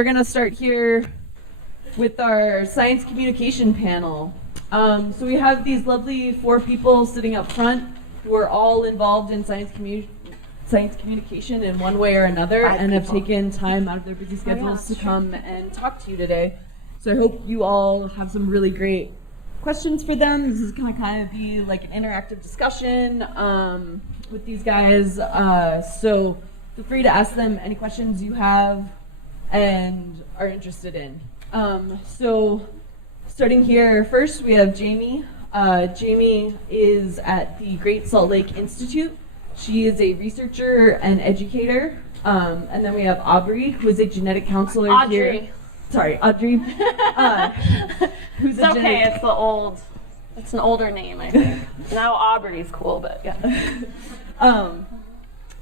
we're going to start here with our science communication panel. So we have these lovely 4 people sitting up front who are all involved in science communication in one way or another and have taken time out of their busy schedules to come and talk to you today. So I hope you all have some really great questions for them. This is going to kind of be like an interactive discussion with these guys. So feel free to ask them any questions you have and are interested in. So starting here, first we have Jaimi. Jaimi is at the Great Salt Lake Institute. She is a researcher and educator. And then we have Audrey, who is a genetic counselor here. Sorry, Audrey. Who's it's okay, it's an older name, I think. Now Aubrey's cool, but yeah.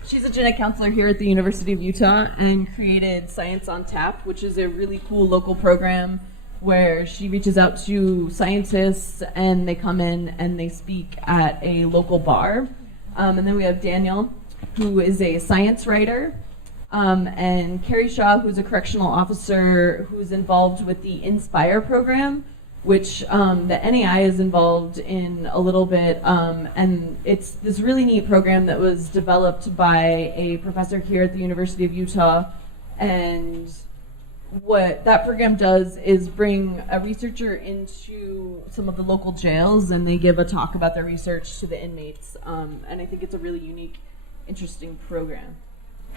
She's a genetic counselor here at the University of Utah and created Science on Tap, which is a really cool local program where she reaches out to scientists and they come in and they speak at a local bar. And then we have Daniel, who is a science writer, and Carri Shaw, who's a correctional officer who's involved with the Inspire program, which the NAI is involved in a little bit, and it's this really neat program that was developed by a professor here at the University of Utah. And what that program does is bring a researcher into some of the local jails, and they give a talk about their research to the inmates. And I think it's a really unique, interesting program.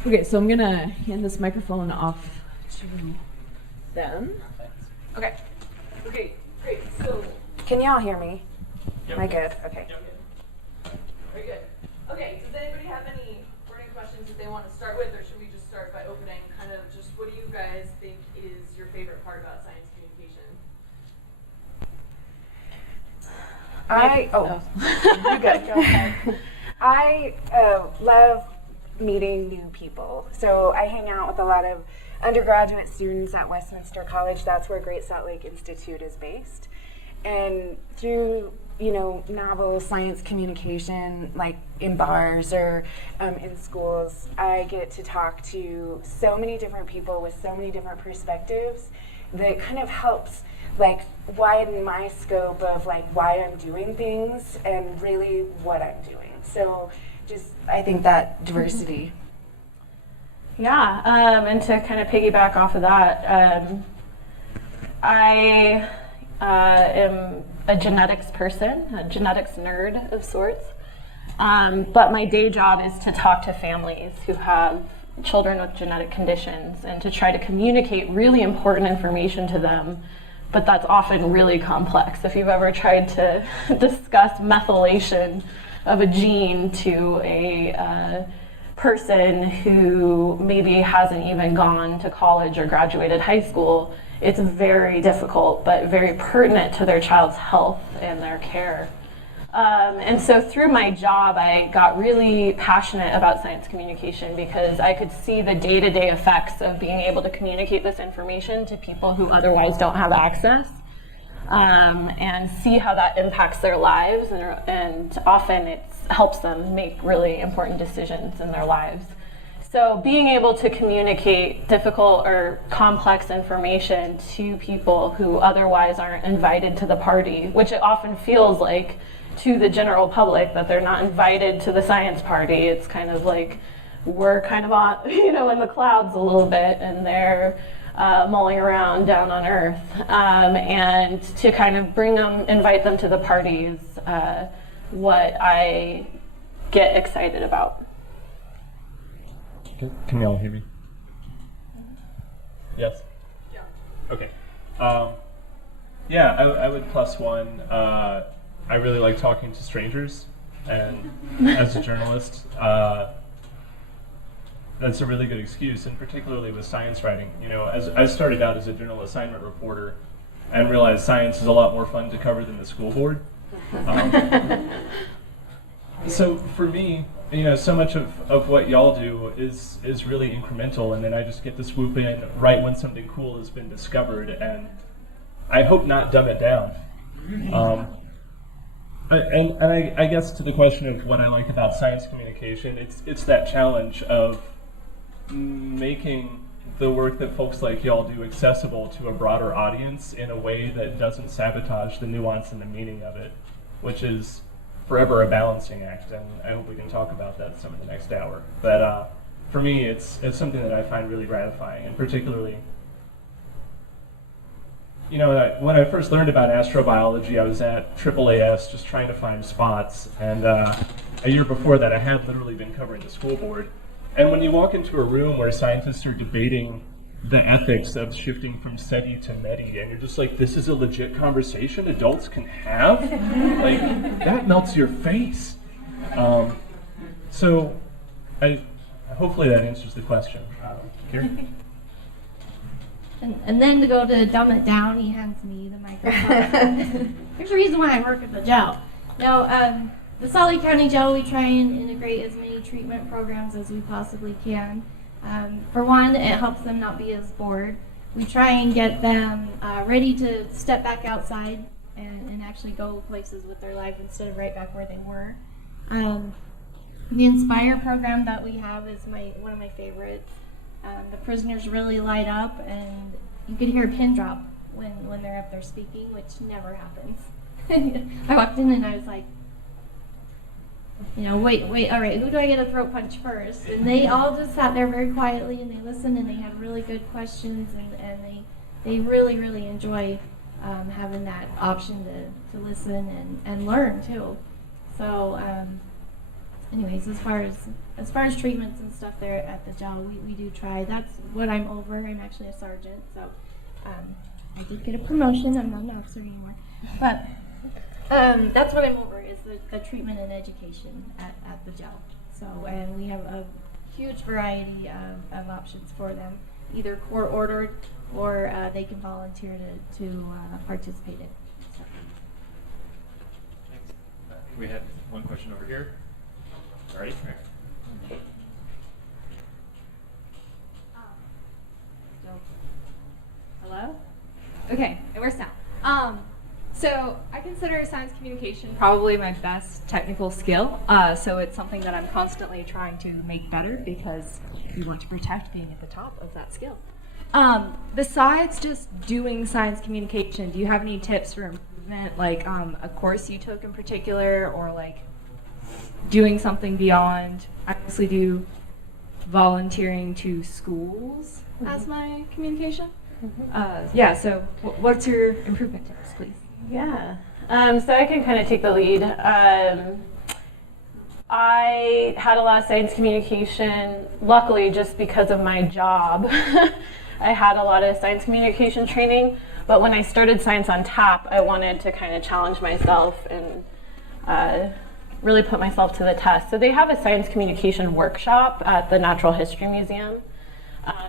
Okay, so I'm gonna hand this microphone off to them. Okay. Okay, great. So, can y'all hear me? Yep. Am I good? Okay. Yep. Very good. Okay, does anybody have any burning questions that they want to start with, or should we just start by opening kind of just what do you guys think is your favorite part about science communication? You're good. Go ahead. I love meeting new people. So I hang out with a lot of undergraduate students at Westminster College. That's where Great Salt Lake Institute is based. And through, novel science communication, like in bars or in schools, I get to talk to so many different people with so many different perspectives that kind of helps widen my scope of why I'm doing things and really what I'm doing. So I think that diversity. Yeah, and to kind of piggyback off of that, I am a genetics person, a genetics nerd of sorts, but my day job is to talk to families who have children with genetic conditions and to try to communicate really important information to them, but that's often really complex. If you've ever tried to discuss methylation of a gene to a person who maybe hasn't even gone to college or graduated high school, it's very difficult, but very pertinent to their child's health and their care. And so through my job, I got really passionate about science communication because I could see the day-to-day effects of being able to communicate this information to people who otherwise don't have access. And see how that impacts their lives, and often it helps them make really important decisions in their lives. So being able to communicate difficult or complex information to people who otherwise aren't invited to the party, which it often feels like to the general public that they're not invited to the science party. It's kind of like we're kind of on, in the clouds a little bit, and they're mulling around down on Earth, and to kind of invite them to the parties, what I get excited about. Okay. Can you all hear me? Yes? Yeah. Okay. I would plus one. I really like talking to strangers, and as a journalist, that's a really good excuse, and particularly with science writing. As I started out as a journal assignment reporter and realized science is a lot more fun to cover than the school board. So for me, so much of what y'all do is really incremental, and then I just get to swoop in right when something cool has been discovered, and I hope not dumb it down. And I guess to the question of what I like about science communication, it's that challenge of making the work that folks like y'all do accessible to a broader audience in a way that doesn't sabotage the nuance and the meaning of it, which is forever a balancing act, and I hope we can talk about that some in the next hour. But for me, it's something that I find really gratifying, and particularly, you know, when I first learned about astrobiology, I was at AAAS just trying to find spots, and a year before that I had literally been covering the school board. And when you walk into a room where scientists are debating the ethics of shifting from SETI to METI, and you're just like, this is a legit conversation adults can have? Like, that melts your face. So, hopefully that answers the question. Carri? And then to go to dumb it down, he hands me the microphone. There's a reason why I work at the jail. Now, the Salt Lake County Jail, we try and integrate as many treatment programs as we possibly can. For one, it helps them not be as bored. We try and get them ready to step back outside and actually go places with their life instead of right back where they were. The Inspire program that we have is one of my favorites. The prisoners really light up, and you can hear a pin drop when they're up there speaking, which never happens. I walked in and I was like, wait, all right, who do I get a throat punch first? And they all just sat there very quietly, and they listened, and they had really good questions, and they really, really enjoy having that option to listen and learn too. So anyways, as far as treatments and stuff there at the jail, we do try. That's what I'm over. I'm actually a sergeant, so I did get a promotion. I'm not an officer anymore, but that's what I'm over, is the treatment and education at the jail. So, and we have a huge variety of options for them, either court ordered or they can volunteer to participate in. So. Thanks. I think we have one question over here. All right. Hello? Okay, it works now. So I consider science communication probably my best technical skill. So it's something that I'm constantly trying to make better because you want to protect being at the top of that skill. Besides just doing science communication, do you have any tips for improvement, like a course you took in particular, or like doing something beyond? I mostly do volunteering to schools as my communication. Yeah, so what's your improvement tips, please? Yeah, so I can kind of take the lead. I had a lot of science communication, luckily just because of my job. I had a lot of science communication training, but when I started Science on Tap, I wanted to kind of challenge myself and really put myself to the test. So they have a science communication workshop at the Natural History Museum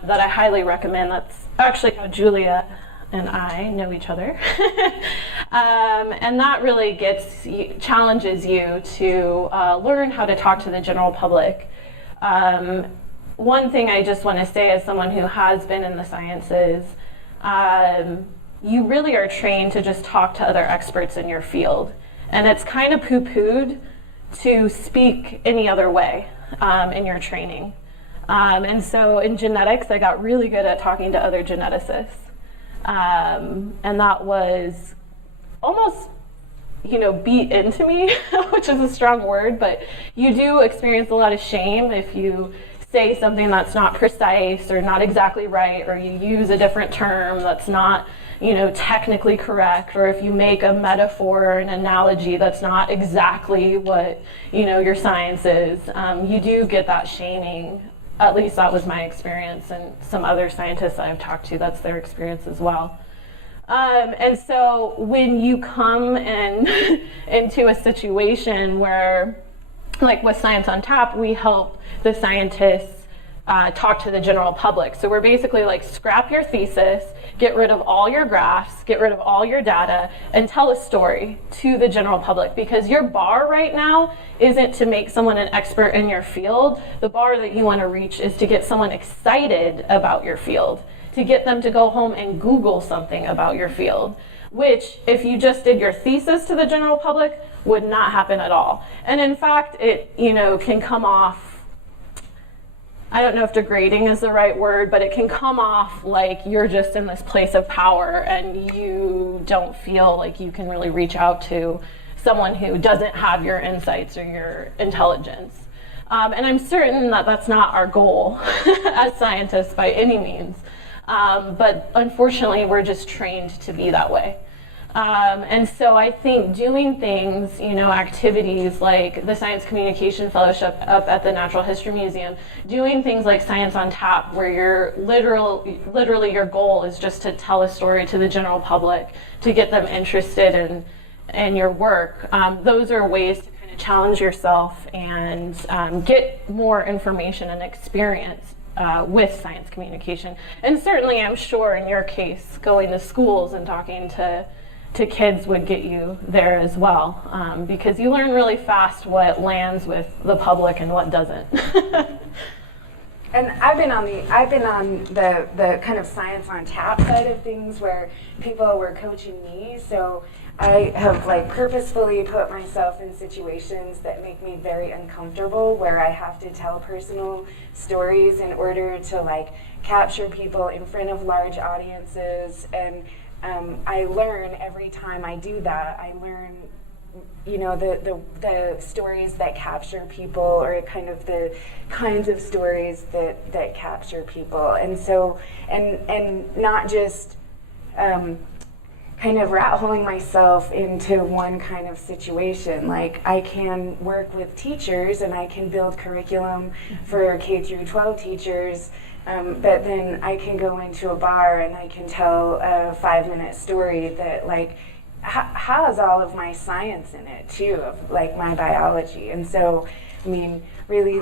that I highly recommend. That's actually how Julia and I know each other. And that really challenges you to learn how to talk to the general public. One thing I just want to say as someone who has been in the sciences, you really are trained to just talk to other experts in your field. And it's kind of poo-pooed to speak any other way in your training. And so in genetics, I got really good at talking to other geneticists. And that was almost, beat into me, which is a strong word, but you do experience a lot of shame if you say something that's not precise or not exactly right, or you use a different term that's not, technically correct, or if you make a metaphor or an analogy that's not exactly what, your science is. You do get that shaming. At least that was my experience, and some other scientists I've talked to, that's their experience as well. And so when you come into a situation where, like with Science on Tap, we help the scientists talk to the general public. So we're basically like, scrap your thesis, get rid of all your graphs, get rid of all your data, and tell a story to the general public. Because your bar right now isn't to make someone an expert in your field. The bar that you want to reach is to get someone excited about your field, to get them to go home and Google something about your field, which if you just did your thesis to the general public would not happen at all. And in fact, it can come off I don't know if degrading is the right word, but it can come off like you're just in this place of power and you don't feel like you can really reach out to someone who doesn't have your insights or your intelligence. And I'm certain that that's not our goal as scientists by any means. But unfortunately, we're just trained to be that way. And so I think doing things, activities like the Science Communication Fellowship up at the Natural History Museum, doing things like Science on Tap, where you're literally your goal is just to tell a story to the general public, to get them interested in your work. Those are ways to kind of challenge yourself and get more information and experience with science communication. And certainly, I'm sure in your case, going to schools and talking to kids would get you there as well, because you learn really fast what lands with the public and what doesn't. And I've been on the kind of Science on Tap side of things where people were coaching me. So I have purposefully put myself in situations that make me very uncomfortable, where I have to tell personal stories in order to capture people in front of large audiences. And I learn every time I do that. I learn, the stories that capture people, or kind of the kinds of stories that capture people. And so, and not just kind of rat holing myself into one kind of situation. I can work with teachers and I can build curriculum for K through 12 teachers. But then I can go into a bar and I can tell a 5-minute story that has all of my science in it too, of my biology. And so, really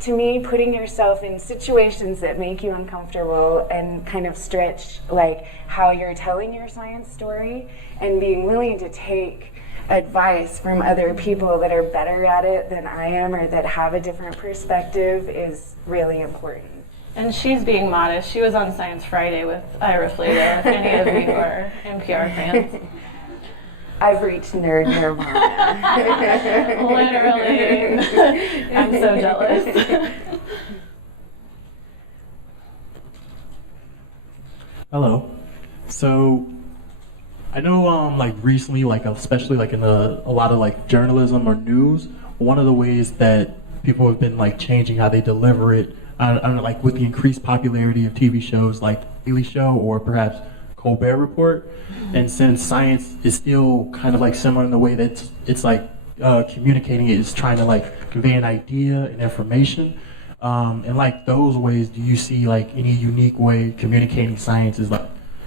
to me, putting yourself in situations that make you uncomfortable and kind of stretch how you're telling your science story, and being willing to take advice from other people that are better at it than I am, or that have a different perspective, is really important. And she's being modest. She was on Science Friday with Ira Flata, if any of you are NPR fans. I've reached nerd nirvana. Literally. I'm so jealous. Hello. So, I know recently, especially in a lot of journalism or news, one of the ways that people have been changing how they deliver it, with the increased popularity of TV shows like Daily Show or perhaps Colbert Report, and since science is still kind of similar in the way that it's communicating it, is trying to convey an idea and information, in those ways, do you see any unique way communicating science is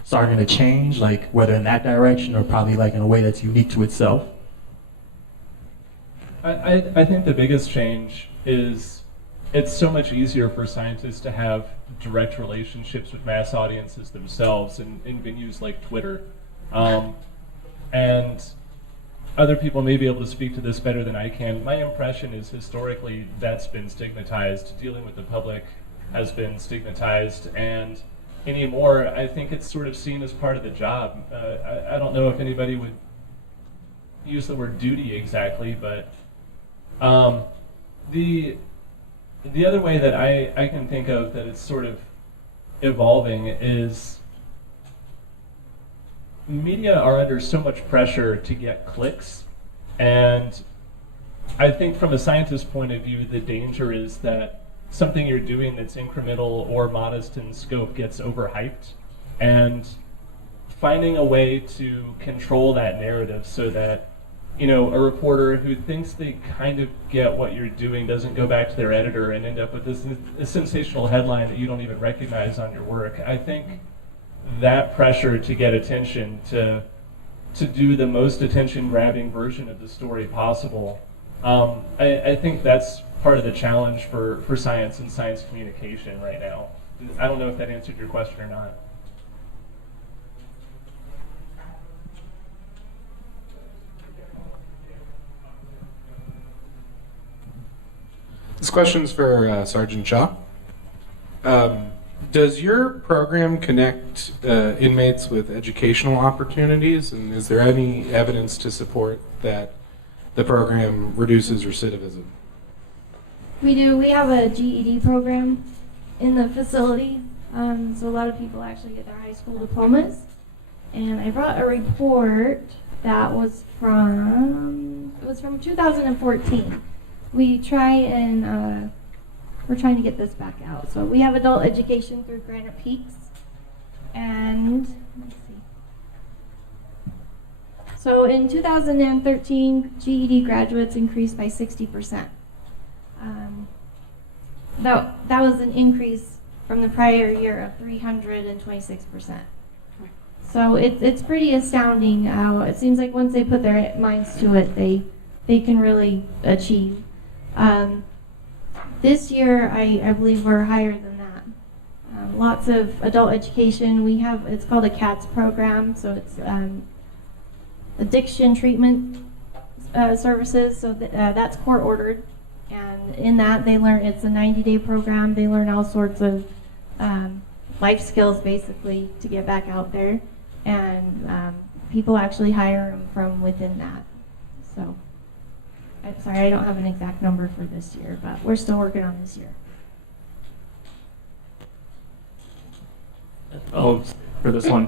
starting to change, whether in that direction or probably in a way that's unique to itself? I think the biggest change is it's so much easier for scientists to have direct relationships with mass audiences themselves in venues like Twitter. And other people may be able to speak to this better than I can. My impression is historically that's been stigmatized. Dealing with the public has been stigmatized, and anymore I think it's sort of seen as part of the job. I don't know if anybody would use the word duty exactly, but the other way that I can think of that it's sort of evolving is media are under so much pressure to get clicks, and I think from a scientist's point of view, the danger is that something you're doing that's incremental or modest in scope gets overhyped, and finding a way to control that narrative so that a reporter who thinks they kind of get what you're doing doesn't go back to their editor and end up with this sensational headline that you don't even recognize on your work. I think that pressure to get attention, to do the most attention-grabbing version of the story possible, I think that's part of the challenge for science and science communication right now. I don't know if that answered your question or not. This question's for Sergeant Shaw. Does your program connect inmates with educational opportunities, and is there any evidence to support that the program reduces recidivism? We do. We have a GED program in the facilities. So a lot of people actually get their high school diplomas. And I brought a report that was from 2014. We try and we're trying to get this back out. So we have adult education through Granite Peaks, and let's see. So in 2013, GED graduates increased by 60%. That was an increase from the prior year of 326%. So it's pretty astounding how it seems like once they put their minds to it, they can really achieve. This year, I believe we're higher than that. Lots of adult education. It's called a CATS program, so it's addiction treatment services. So that's court ordered, and in that they learn. It's a 90-day program. They learn all sorts of life skills, basically, to get back out there, and people actually hire them from within that. So. I'm sorry, I don't have an exact number for this year, but we're still working on this year. Oh, for this one.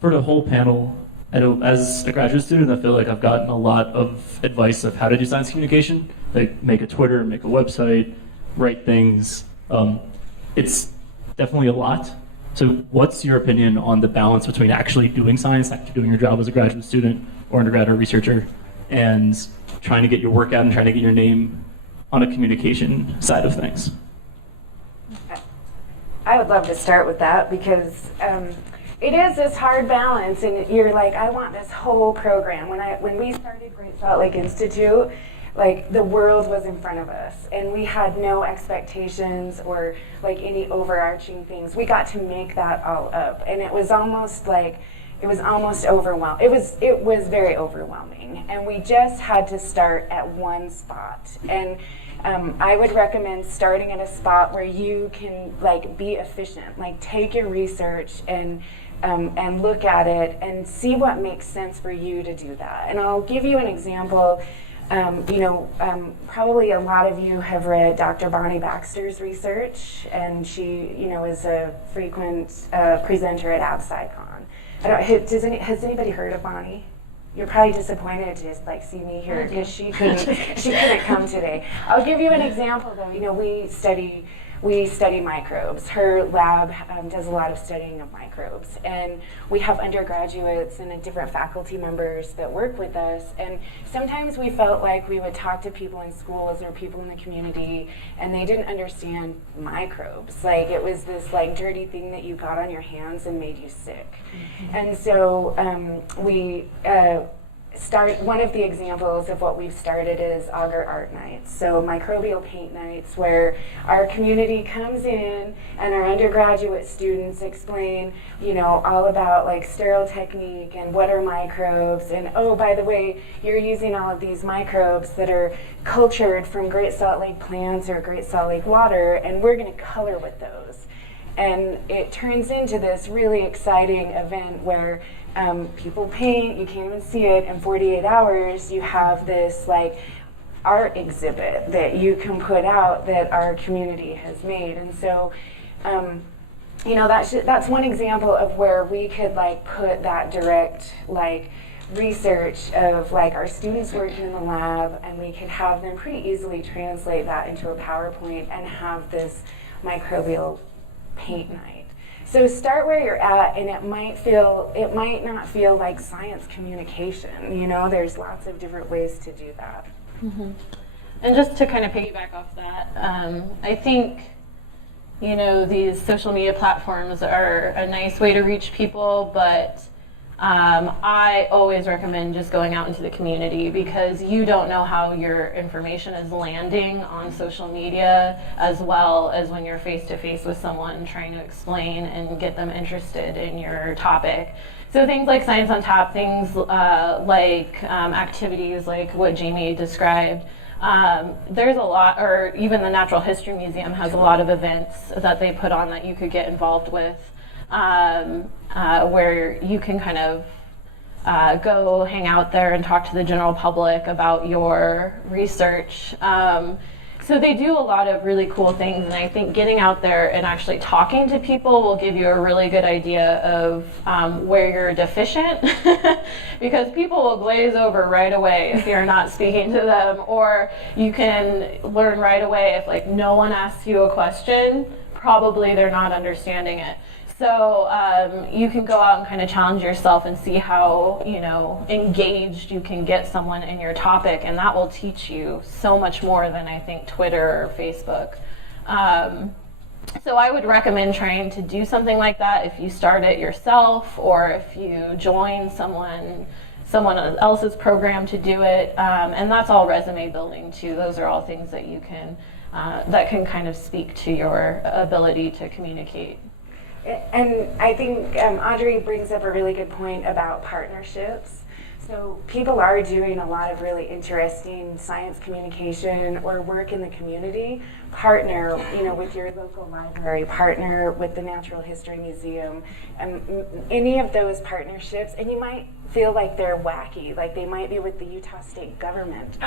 For the whole panel, I know as a graduate student, I feel like I've gotten a lot of advice of how to do science communication, like make a Twitter, make a website, write things. It's definitely a lot. So what's your opinion on the balance between actually doing science, actually doing your job as a graduate student or undergrad or researcher, and trying to get your work out and trying to get your name on a communication side of things? I would love to start with that because it is this hard balance, and you're like, I want this whole program. When we started Great Salt Lake Institute, like the world was in front of us, and we had no expectations or like any overarching things. We got to make that all up, and it was almost overwhelming. It was very overwhelming, and we just had to start at one spot. And I would recommend starting at a spot where you can like be efficient, like take your research and look at it and see what makes sense for you to do that. And I'll give you an example. Probably a lot of you have read Dr. Bonnie Baxter's research, and she, is a frequent presenter at AbGradCon. Has anybody heard of Bonnie? You're probably disappointed to just like see me here because she couldn't come today. I'll give you an example though. We study microbes. Her lab does a lot of studying of microbes, and we have undergraduates and different faculty members that work with us. And sometimes we felt like we would talk to people in schools or people in the community, and they didn't understand microbes. Like it was this like dirty thing that you got on your hands and made you sick. Mm-hmm. And so one of the examples of what we've started is Augur Art Nights, so microbial paint nights where our community comes in and our undergraduate students explain, all about like sterile technique and what are microbes, and oh, by the way, you're using all of these microbes that are cultured from Great Salt Lake plants or Great Salt Lake water, and we're going to color with those. And it turns into this really exciting event where people paint, you can't even see it, in 48 hours you have this like art exhibit that you can put out that our community has made. And so that's one example of where we could like put that direct like research of like our students working in the lab, and we could have them pretty easily translate that into a PowerPoint and have this microbial paint night. So start where you're at, and it might not feel like science communication. There's lots of different ways to do that. Mm-hmm. And just to kind of piggyback off that, I think these social media platforms are a nice way to reach people, but I always recommend just going out into the community, because you don't know how your information is landing on social media, as well as when you're face to face with someone trying to explain and get them interested in your topic. So things like Science on Tap, things like activities like what Jaimi described. There's a lot, or even the Natural History Museum has a lot of events that they put on that you could get involved with. Where you can kind of go hang out there and talk to the general public about your research. So they do a lot of really cool things, and I think getting out there and actually talking to people will give you a really good idea of where you're deficient, because people will glaze over right away if you're not speaking to them, or you can learn right away if like no one asks you a question, probably they're not understanding it. So you can go out and kind of challenge yourself and see how, you know, engaged you can get someone in your topic, and that will teach you so much more than I think Twitter or Facebook. So I would recommend trying to do something like that if you start it yourself, or if you join someone else's program to do it, and that's all resume building too. Those are all things that you can that can kind of speak to your ability to communicate. And I think Audrey brings up a really good point about partnerships. So people are doing a lot of really interesting science communication or work in the community. Partner, you know, with your local library, partner with the Natural History Museum, any of those partnerships. And you might feel like they're wacky, like they might be with the Utah state government.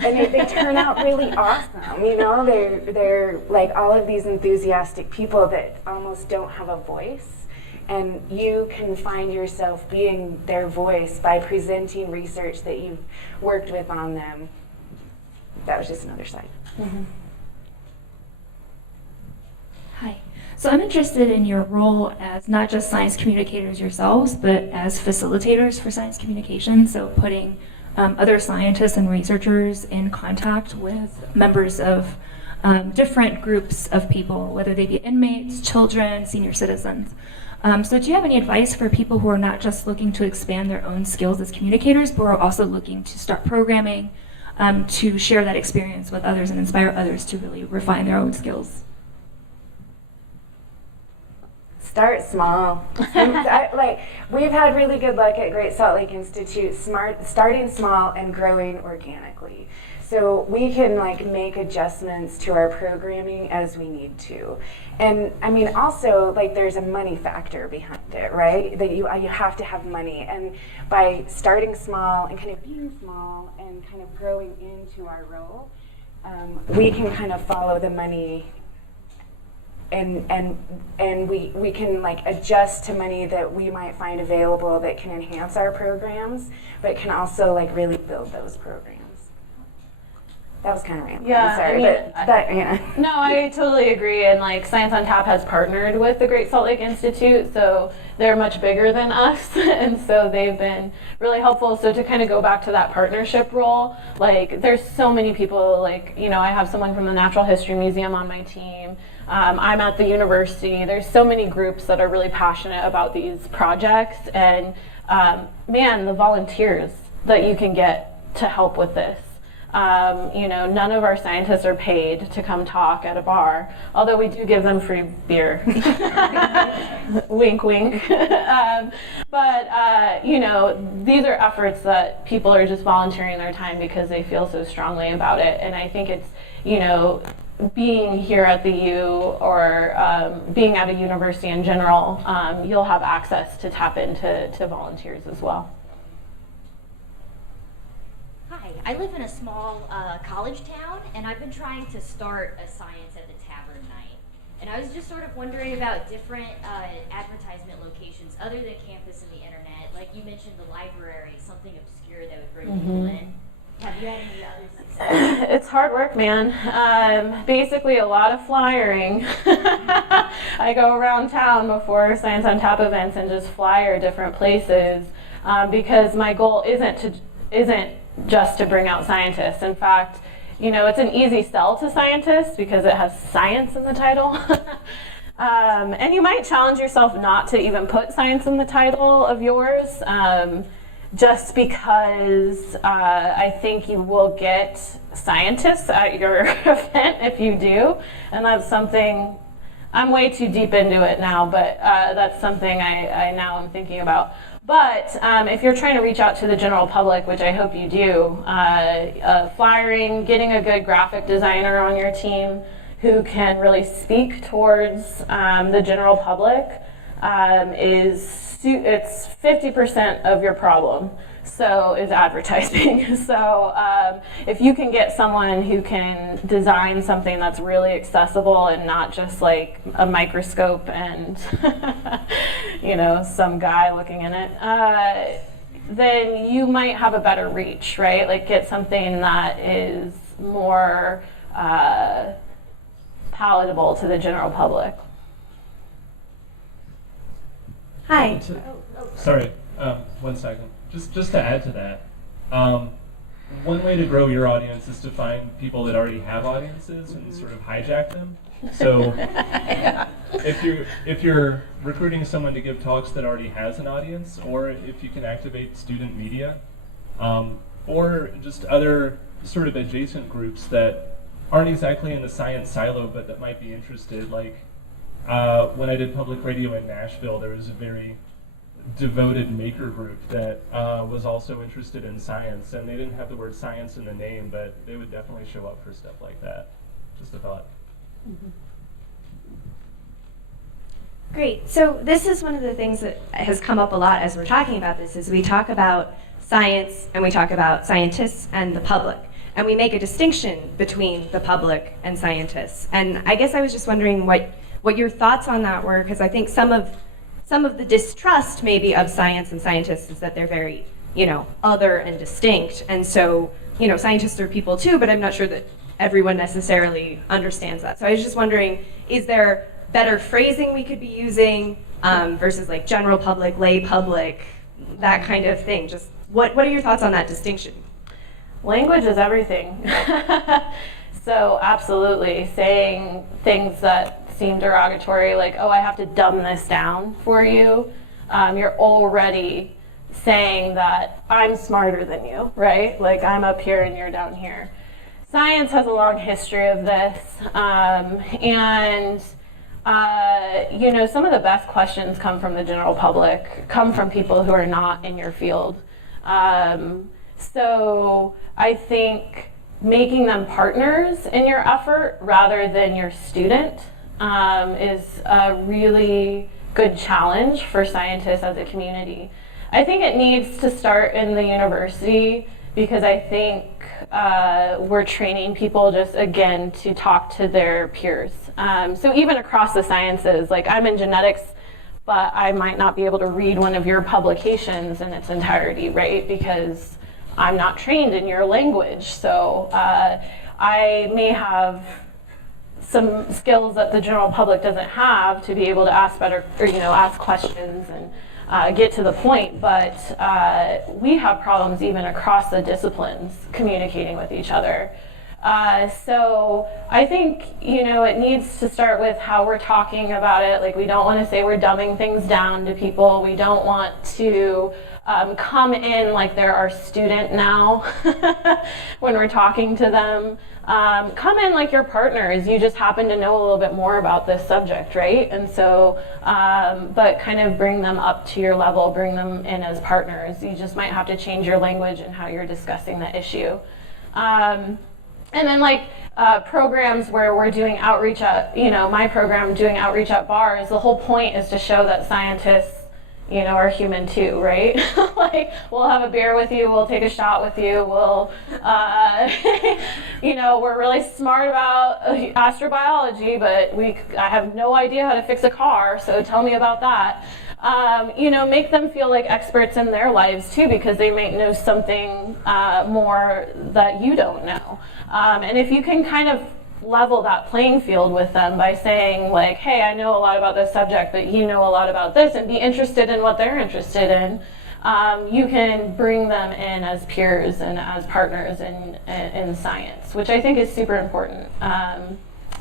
And they turn out really awesome, you know. They're like all of these enthusiastic people that almost don't have a voice, and you can find yourself being their voice by presenting research that you've worked with on them. That was just another side. Mm-hmm. Hi. So I'm interested in your role as not just science communicators yourselves, but as facilitators for science communication, so putting other scientists and researchers in contact with members of different groups of people, whether they be inmates, children, senior citizens. So do you have any advice for people who are not just looking to expand their own skills as communicators, but are also looking to start programming to share that experience with others and inspire others to really refine their own skills? Start small. Like, we've had really good luck at Great Salt Lake Institute starting small and growing organically. So we can like make adjustments to our programming as we need to. And I mean, also, like, there's a money factor behind it, right? That you have to have money. And by starting small and kind of being small and kind of growing into our role, we can kind of follow the money. And we can like adjust to money that we might find available that can enhance our programs, but can also like really build those programs. That was kind of random. Yeah, sorry, I mean, but yeah. No, I totally agree. And like Science on Tap has partnered with the Great Salt Lake Institute, so they're much bigger than us, and so they've been really helpful. So to kind of go back to that partnership role, like there's so many people. Like, you know, I have someone from the Natural History Museum on my team. I'm at the university. There's so many groups that are really passionate about these projects, and man, the volunteers that you can get to help with this. You know, none of our scientists are paid to come talk at a bar, although we do give them free beer. Wink, wink. But you know, these are efforts that people are just volunteering their time because they feel so strongly about it. And I think it's, you know, being here at the U or being at a university in general, you'll have access to tap into volunteers as well. Hi, I live in a small college town, and I've been trying to start a Science at the Tavern night. And I was just sort of wondering about different advertisement locations other than campus and the internet. Like you mentioned the library, something obscure that would bring people in. Have you had any other success? It's hard work, man. Basically a lot of flyering. I go around town before Science on Tap events and just flyer different places because my goal isn't just to bring out scientists. In fact, you know, it's an easy sell to scientists because it has science in the title. And you might challenge yourself not to even put science in the title of yours, just because I think you will get scientists at your event if you do. And that's something, I'm way too deep into it now, but that's something I now am thinking about. But if you're trying to reach out to the general public, which I hope you do, flyering, getting a good graphic designer on your team who can really speak towards the general public is it's 50% of your problem. So is advertising. So if you can get someone who can design something that's really accessible and not just like a microscope and some guy looking in it, then you might have a better reach, right? Like get something that is more palatable to the general public. Hi. Sorry, 1 second. Just to add to that, one way to grow your audience is to find people that already have audiences and sort of hijack them. So if you're recruiting someone to give talks that already has an audience, or if you can activate student media, or just other sort of adjacent groups that aren't exactly in the science silo but that might be interested, like when I did public radio in Nashville, there was a very devoted maker group that was also interested in science, and they didn't have the word science in the name, but they would definitely show up for stuff like that. Just a thought. Great. So this is one of the things that has come up a lot as we're talking about this, is we talk about science and we talk about scientists and the public, and we make a distinction between the public and scientists. And I guess I was just wondering what your thoughts on that were, because I think some of the distrust maybe of science and scientists is that they're very, other and distinct. And so, scientists are people too, but I'm not sure that everyone necessarily understands that. So I was just wondering, is there better phrasing we could be using versus like general public, lay public, that kind of thing? Just what are your thoughts on that distinction? Language is everything. So absolutely, saying things that seem derogatory, like, oh, I have to dumb this down for you, you're already saying that I'm smarter than you, right? Like I'm up here and you're down here. Science has a long history of this, and some of the best questions come from the general public, come from people who are not in your field. So I think making them partners in your effort rather than your student is a really good challenge for scientists as a community. I think it needs to start in the university, because I think we're training people just, again, to talk to their peers. So even across the sciences, like I'm in genetics, but I might not be able to read one of your publications in its entirety, right? Because I'm not trained in your language. So I may have some skills that the general public doesn't have to be able to ask better, or ask questions and get to the point. But we have problems even across the disciplines communicating with each other. So I think it needs to start with how we're talking about it. Like we don't want to say we're dumbing things down to people. We don't want to come in like they're our student now when we're talking to them. Come in like your partners. You just happen to know a little bit more about this subject, right? And so, but kind of bring them up to your level, bring them in as partners. You just might have to change your language and how you're discussing the issue. And then programs where we're doing outreach at, my program doing outreach at bars, the whole point is to show that scientists are human too, right? Like, we'll have a beer with you, we'll take a shot with you, we'll, we're really smart about astrobiology, but I have no idea how to fix a car, so tell me about that. Make them feel like experts in their lives too, because they might know something more that you don't know. And if you can kind of level that playing field with them by saying like, hey, I know a lot about this subject, but you know a lot about this, and be interested in what they're interested in, you can bring them in as peers and as partners in science, which I think is super important.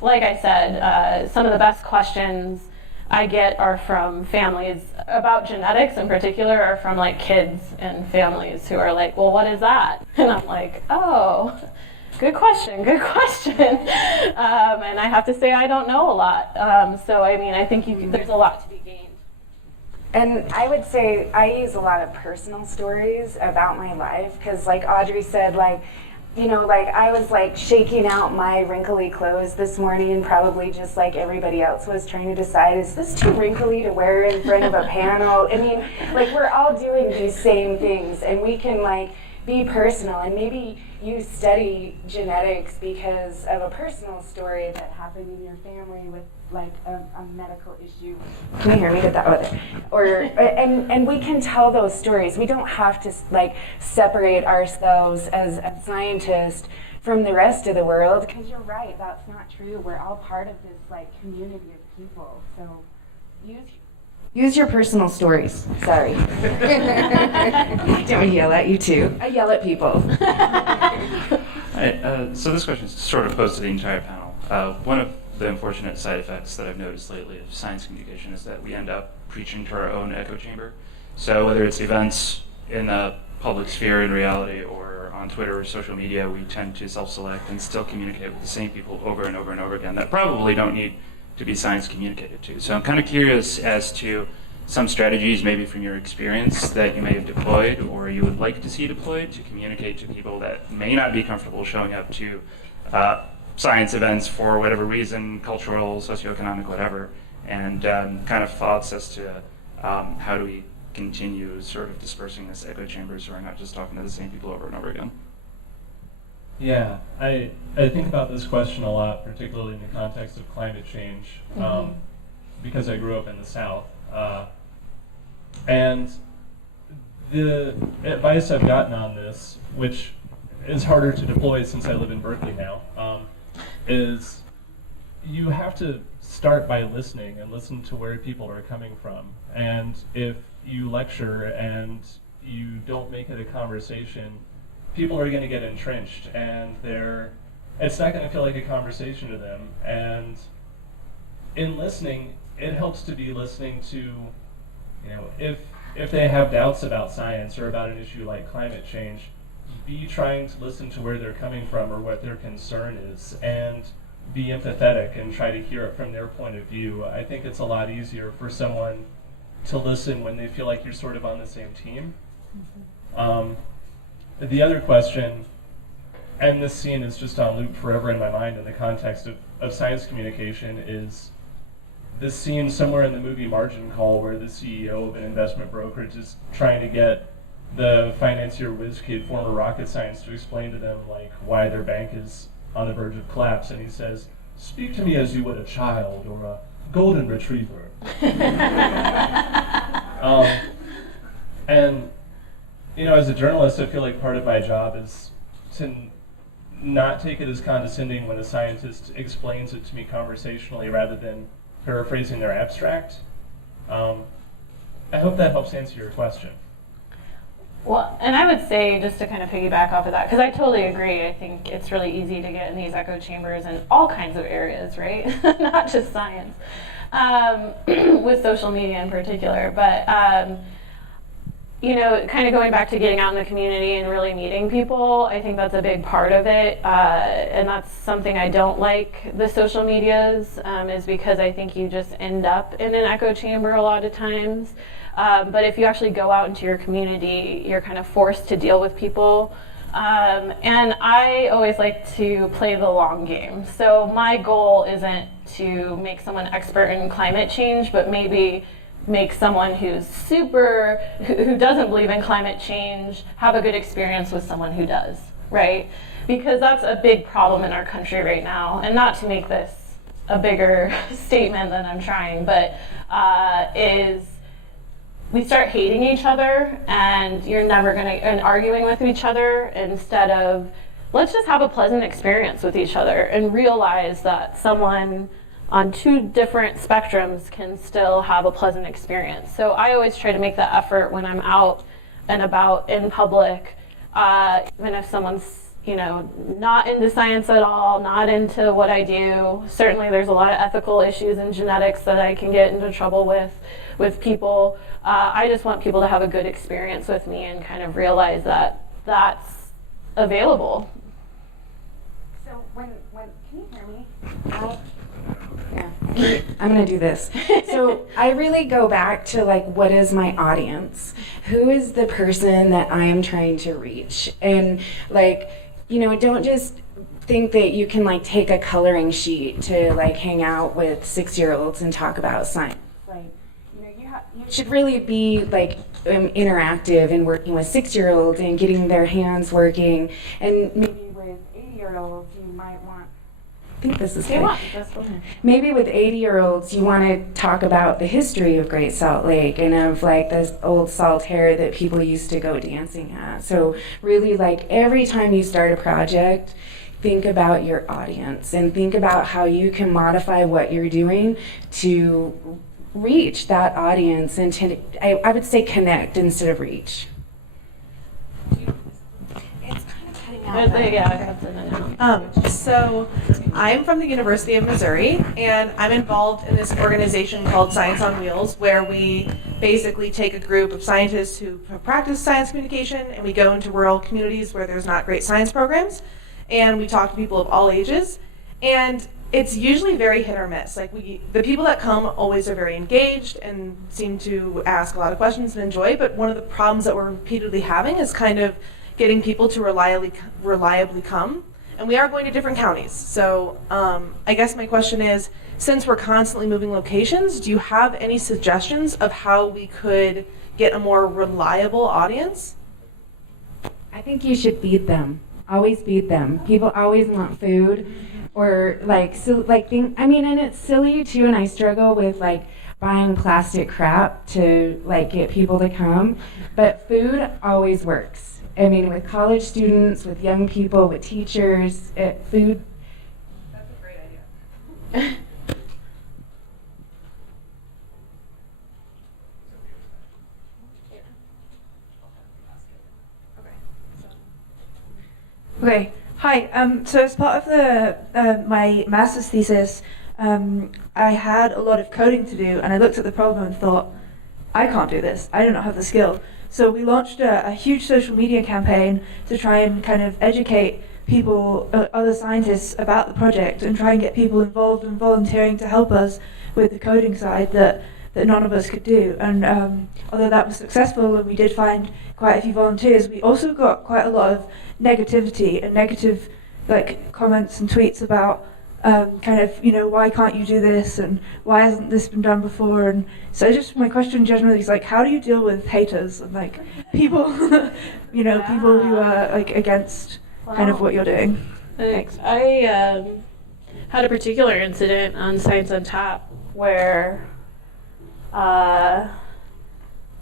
Like I said, some of the best questions I get are from families about genetics in particular, are from like kids and families who are like, well, what is that? And I'm like, oh, good question. And I have to say I don't know a lot. So I think there's a lot to be gained. And I would say I use a lot of personal stories about my life, because like Audrey said, like you know, like I was like shaking out my wrinkly clothes this morning, probably just like everybody else was, trying to decide, is this too wrinkly to wear in front of a panel? I mean, like we're all doing these same things, and we can like be personal, and maybe you study genetics because of a personal story that happened in your family with like a medical issue. Can you hear me? Did that over? Or and we can tell those stories. We don't have to like separate ourselves as a scientist from the rest of the world, because you're right, that's not true. We're all part of this like community of people. So use your personal stories. Sorry. I don't yell at you too. I yell at people. So this question is sort of posed to the entire panel. One of the unfortunate side effects that I've noticed lately of science communication is that we end up preaching to our own echo chamber. So whether it's events in the public sphere in reality or on Twitter or social media, we tend to self-select and still communicate with the same people over and over and over again that probably don't need to be science communicated to. So I'm kind of curious as to some strategies, maybe from your experience, that you may have deployed or you would like to see deployed to communicate to people that may not be comfortable showing up to science events for whatever reason, cultural, socioeconomic, whatever, and kind of thoughts as to how do we continue sort of dispersing this echo chamber so we're not just talking to the same people over and over again. Yeah, I think about this question a lot, particularly in the context of climate change, because I grew up in the South. And the advice I've gotten on this, which is harder to deploy since I live in Berkeley now, is you have to start by listening and listen to where people are coming from. And if you lecture and you don't make it a conversation, people are going to get entrenched, and it's not going to feel like a conversation to them. And in listening, it helps to be listening to, you know, if they have doubts about science or about an issue like climate change, be trying to listen to where they're coming from or what their concern is, and be empathetic and try to hear it from their point of view. I think it's a lot easier for someone to listen when they feel like you're sort of on the same team. The other question, and this scene is just on loop forever in my mind in the context of science communication, is this scene somewhere in the movie Margin Call where the CEO of an investment brokerage is trying to get the financier whiz kid, former rocket science, to explain to them like why their bank is on the verge of collapse, and he says, "Speak to me as you would a child or a golden retriever." And you know, as a journalist, I feel like part of my job is to not take it as condescending when a scientist explains it to me conversationally rather than paraphrasing their abstract. I hope that helps answer your question. Well, and I would say, just to kind of piggyback off of that, because I totally agree, I think it's really easy to get in these echo chambers in all kinds of areas, right? Not just science, with social media in particular. But, you know, kind of going back to getting out in the community and really meeting people, I think that's a big part of it. And that's something I don't like the social medias, is because I think you just end up in an echo chamber a lot of times. But if you actually go out into your community, you're kind of forced to deal with people. And I always like to play the long game. So my goal isn't to make someone expert in climate change, but maybe make someone who doesn't believe in climate change have a good experience with someone who does, right? Because that's a big problem in our country right now. And not to make this a bigger statement than I'm trying, but is we start hating each other, and and arguing with each other, instead of let's just have a pleasant experience with each other and realize that someone on two different spectrums can still have a pleasant experience. So I always try to make that effort when I'm out and about in public, even if someone's, you know, not into science at all, not into what I do. Certainly there's a lot of ethical issues in genetics that I can get into trouble with people. I just want people to have a good experience with me and kind of realize that that's available. So when can you hear me? Yeah, I'm gonna do this. So I really go back to like, what is my audience? Who is the person that I am trying to reach? And like, don't just think that you can like take a coloring sheet to like hang out with 6-year-olds and talk about science. Like, you should really be like interactive and working with 6-year-olds and getting their hands working. And maybe with 80-year-olds, you might want. I think this is good. Maybe with 80-year-olds, you want to talk about the history of Great Salt Lake and of like this old saltaire that people used to go dancing at. So really, like every time you start a project, think about your audience and think about how you can modify what you're doing to reach that audience and to, I would say connect instead of reach. So I'm from the University of Missouri, and I'm involved in this organization called Science on Wheels, where we basically take a group of scientists who have practiced science communication, and we go into rural communities where there's not great science programs, and we talk to people of all ages. And it's usually very hit or miss. Like the people that come always are very engaged and seem to ask a lot of questions and enjoy, but one of the problems that we're repeatedly having is kind of getting people to reliably come. And we are going to different counties. So I guess my question is, since we're constantly moving locations, do you have any suggestions of how we could get a more reliable audience? I think you should feed them. Always feed them. People always want food, or like and it's silly too. And I struggle with like buying plastic crap to like get people to come, but food always works. I mean, with college students, with young people, with teachers, food. That's a great idea. Okay, hi. So as part of the my master's thesis, I had a lot of coding to do, and I looked at the problem and thought, I can't do this. I do not have the skill. So we launched a huge social media campaign to try and kind of educate people, other scientists, about the project and try and get people involved and volunteering to help us with the coding side that none of us could do. And although that was successful and we did find quite a few volunteers, we also got quite a lot of negativity and negative like comments and tweets about kind of, why can't you do this and why hasn't this been done before? And so just my question generally is like, how do you deal with haters and like people, people who are like against kind of what you're doing? Thanks. I had a particular incident on Science on Tap where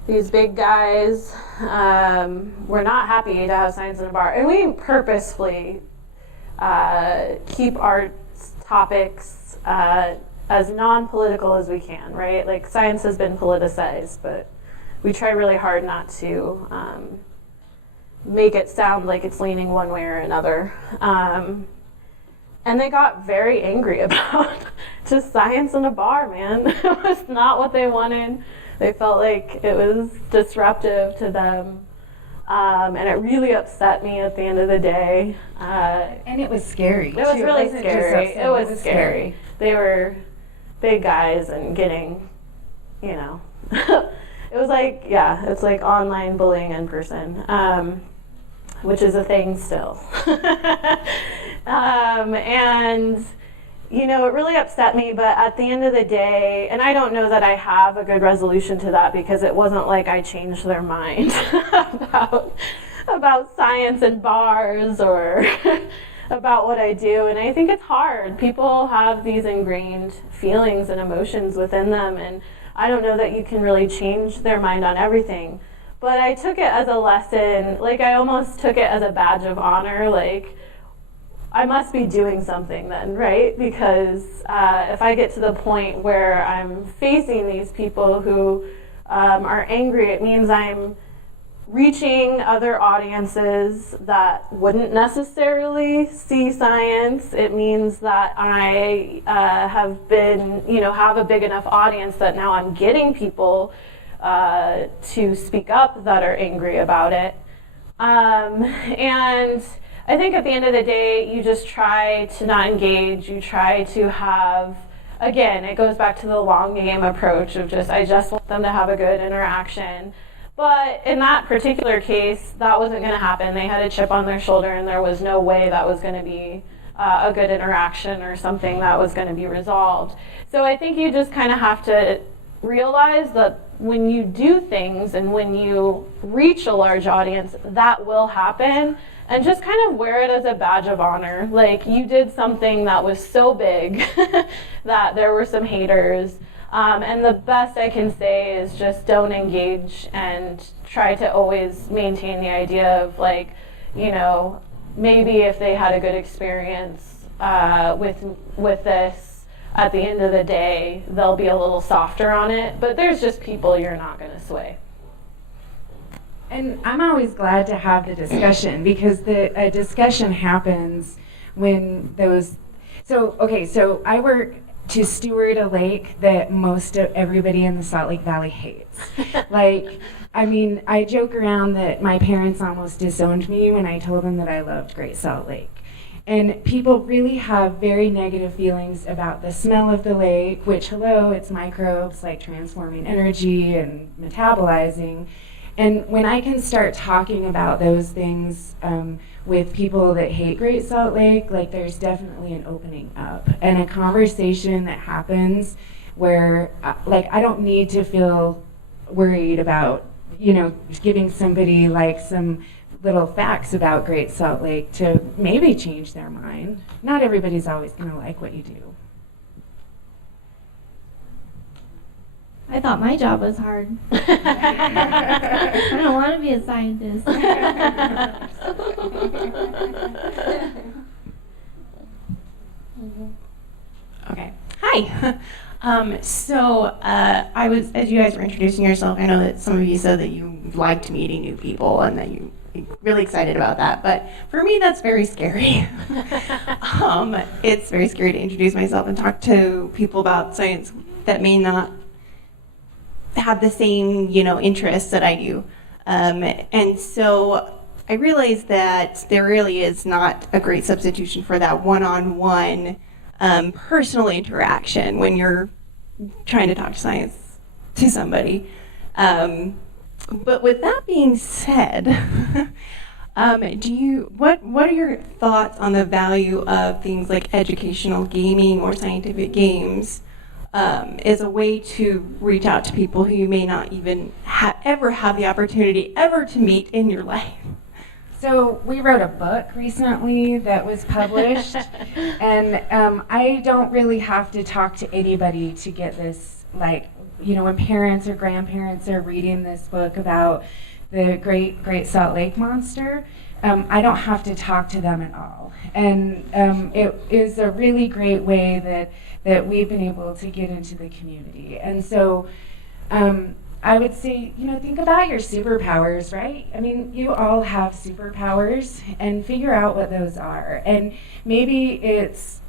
these big guys were not happy to have science in a bar, and we purposefully keep our topics as non-political as we can, right? Like science has been politicized, but we try really hard not to make it sound like it's leaning one way or another. And they got very angry about just science in a bar, man. It was not what they wanted. They felt like it was disruptive to them. And it really upset me at the end of the day. And it was scary. It was really scary. It was scary. They were big guys and getting, it was like, it's like online bullying in person, which is a thing still. And it really upset me, but at the end of the day, and I don't know that I have a good resolution to that because it wasn't like I changed their mind about science and bars or about what I do. And I think it's hard. People have these ingrained feelings and emotions within them, and I don't know that you can really change their mind on everything. But I took it as a lesson, like I almost took it as a badge of honor, like I must be doing something then, right? Because if I get to the point where I'm facing these people who are angry, it means I'm reaching other audiences that wouldn't necessarily see science. It means that I have been, have a big enough audience that now I'm getting people to speak up that are angry about it. And I think at the end of the day, you just try to not engage. You try to have, again, it goes back to the long game approach of I just want them to have a good interaction. But in that particular case, that wasn't going to happen. They had a chip on their shoulder, and there was no way that was going to be a good interaction or something that was going to be resolved. So I think you just kind of have to realize that when you do things and when you reach a large audience, that will happen. And just kind of wear it as a badge of honor. Like, you did something that was so big that there were some haters. And the best I can say is just don't engage and try to always maintain the idea of, like, you know, maybe if they had a good experience with this, at the end of the day, they'll be a little softer on it. But there's just people you're not going to sway. And I'm always glad to have the discussion, because a discussion happens when those. So I work to steward a lake that most of everybody in the Salt Lake Valley hates. Like, I mean, I joke around that my parents almost disowned me when I told them that I loved Great Salt Lake. And people really have very negative feelings about the smell of the lake, which, hello, it's microbes like transforming energy and metabolizing. And when I can start talking about those things with people that hate Great Salt Lake, like, there's definitely an opening up and a conversation that happens where, like, I don't need to feel worried about, you know, giving somebody like some little facts about Great Salt Lake to maybe change their mind. Not everybody's always going to like what you do. I thought my job was hard. I don't want to be a scientist. Okay. Hi. I was, as you guys were introducing yourself, I know that some of you said that you liked meeting new people and that you're really excited about that. But for me, that's very scary. It's very scary to introduce myself and talk to people about science that may not have the same, interests that I do. And so I realized that there really is not a great substitution for that one-on-one personal interaction when you're trying to talk science to somebody. But with that being said, what are your thoughts on the value of things like educational gaming or scientific games as a way to reach out to people who you may not even ever have the opportunity ever to meet in your life? So we wrote a book recently that was published, and I don't really have to talk to anybody to get this, like, when parents or grandparents are reading this book about the Great Salt Lake monster, I don't have to talk to them at all. And it is a really great way that we've been able to get into the community. And so I would say, think about your superpowers, right? I mean, you all have superpowers, and figure out what those are. And maybe it's,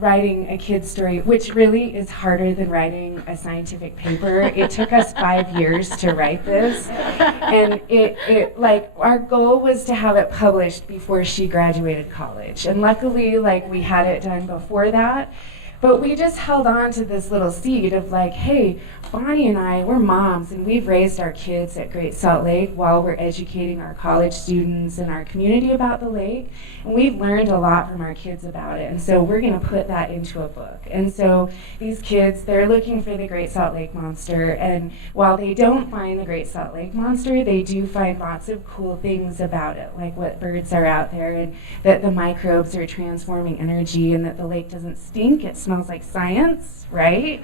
writing a kid's story, which really is harder than writing a scientific paper. It took us 5 years to write this. And it our goal was to have it published before she graduated college. And luckily, we had it done before that. But we just held on to this little seed of hey, Bonnie and I, we're moms, and we've raised our kids at Great Salt Lake while we're educating our college students and our community about the lake. And we've learned a lot from our kids about it. And so we're going to put that into a book. And so these kids, they're looking for the Great Salt Lake monster. And while they don't find the Great Salt Lake monster, they do find lots of cool things about it, like what birds are out there, and that the microbes are transforming energy, and that the lake doesn't stink. It smells like science, right?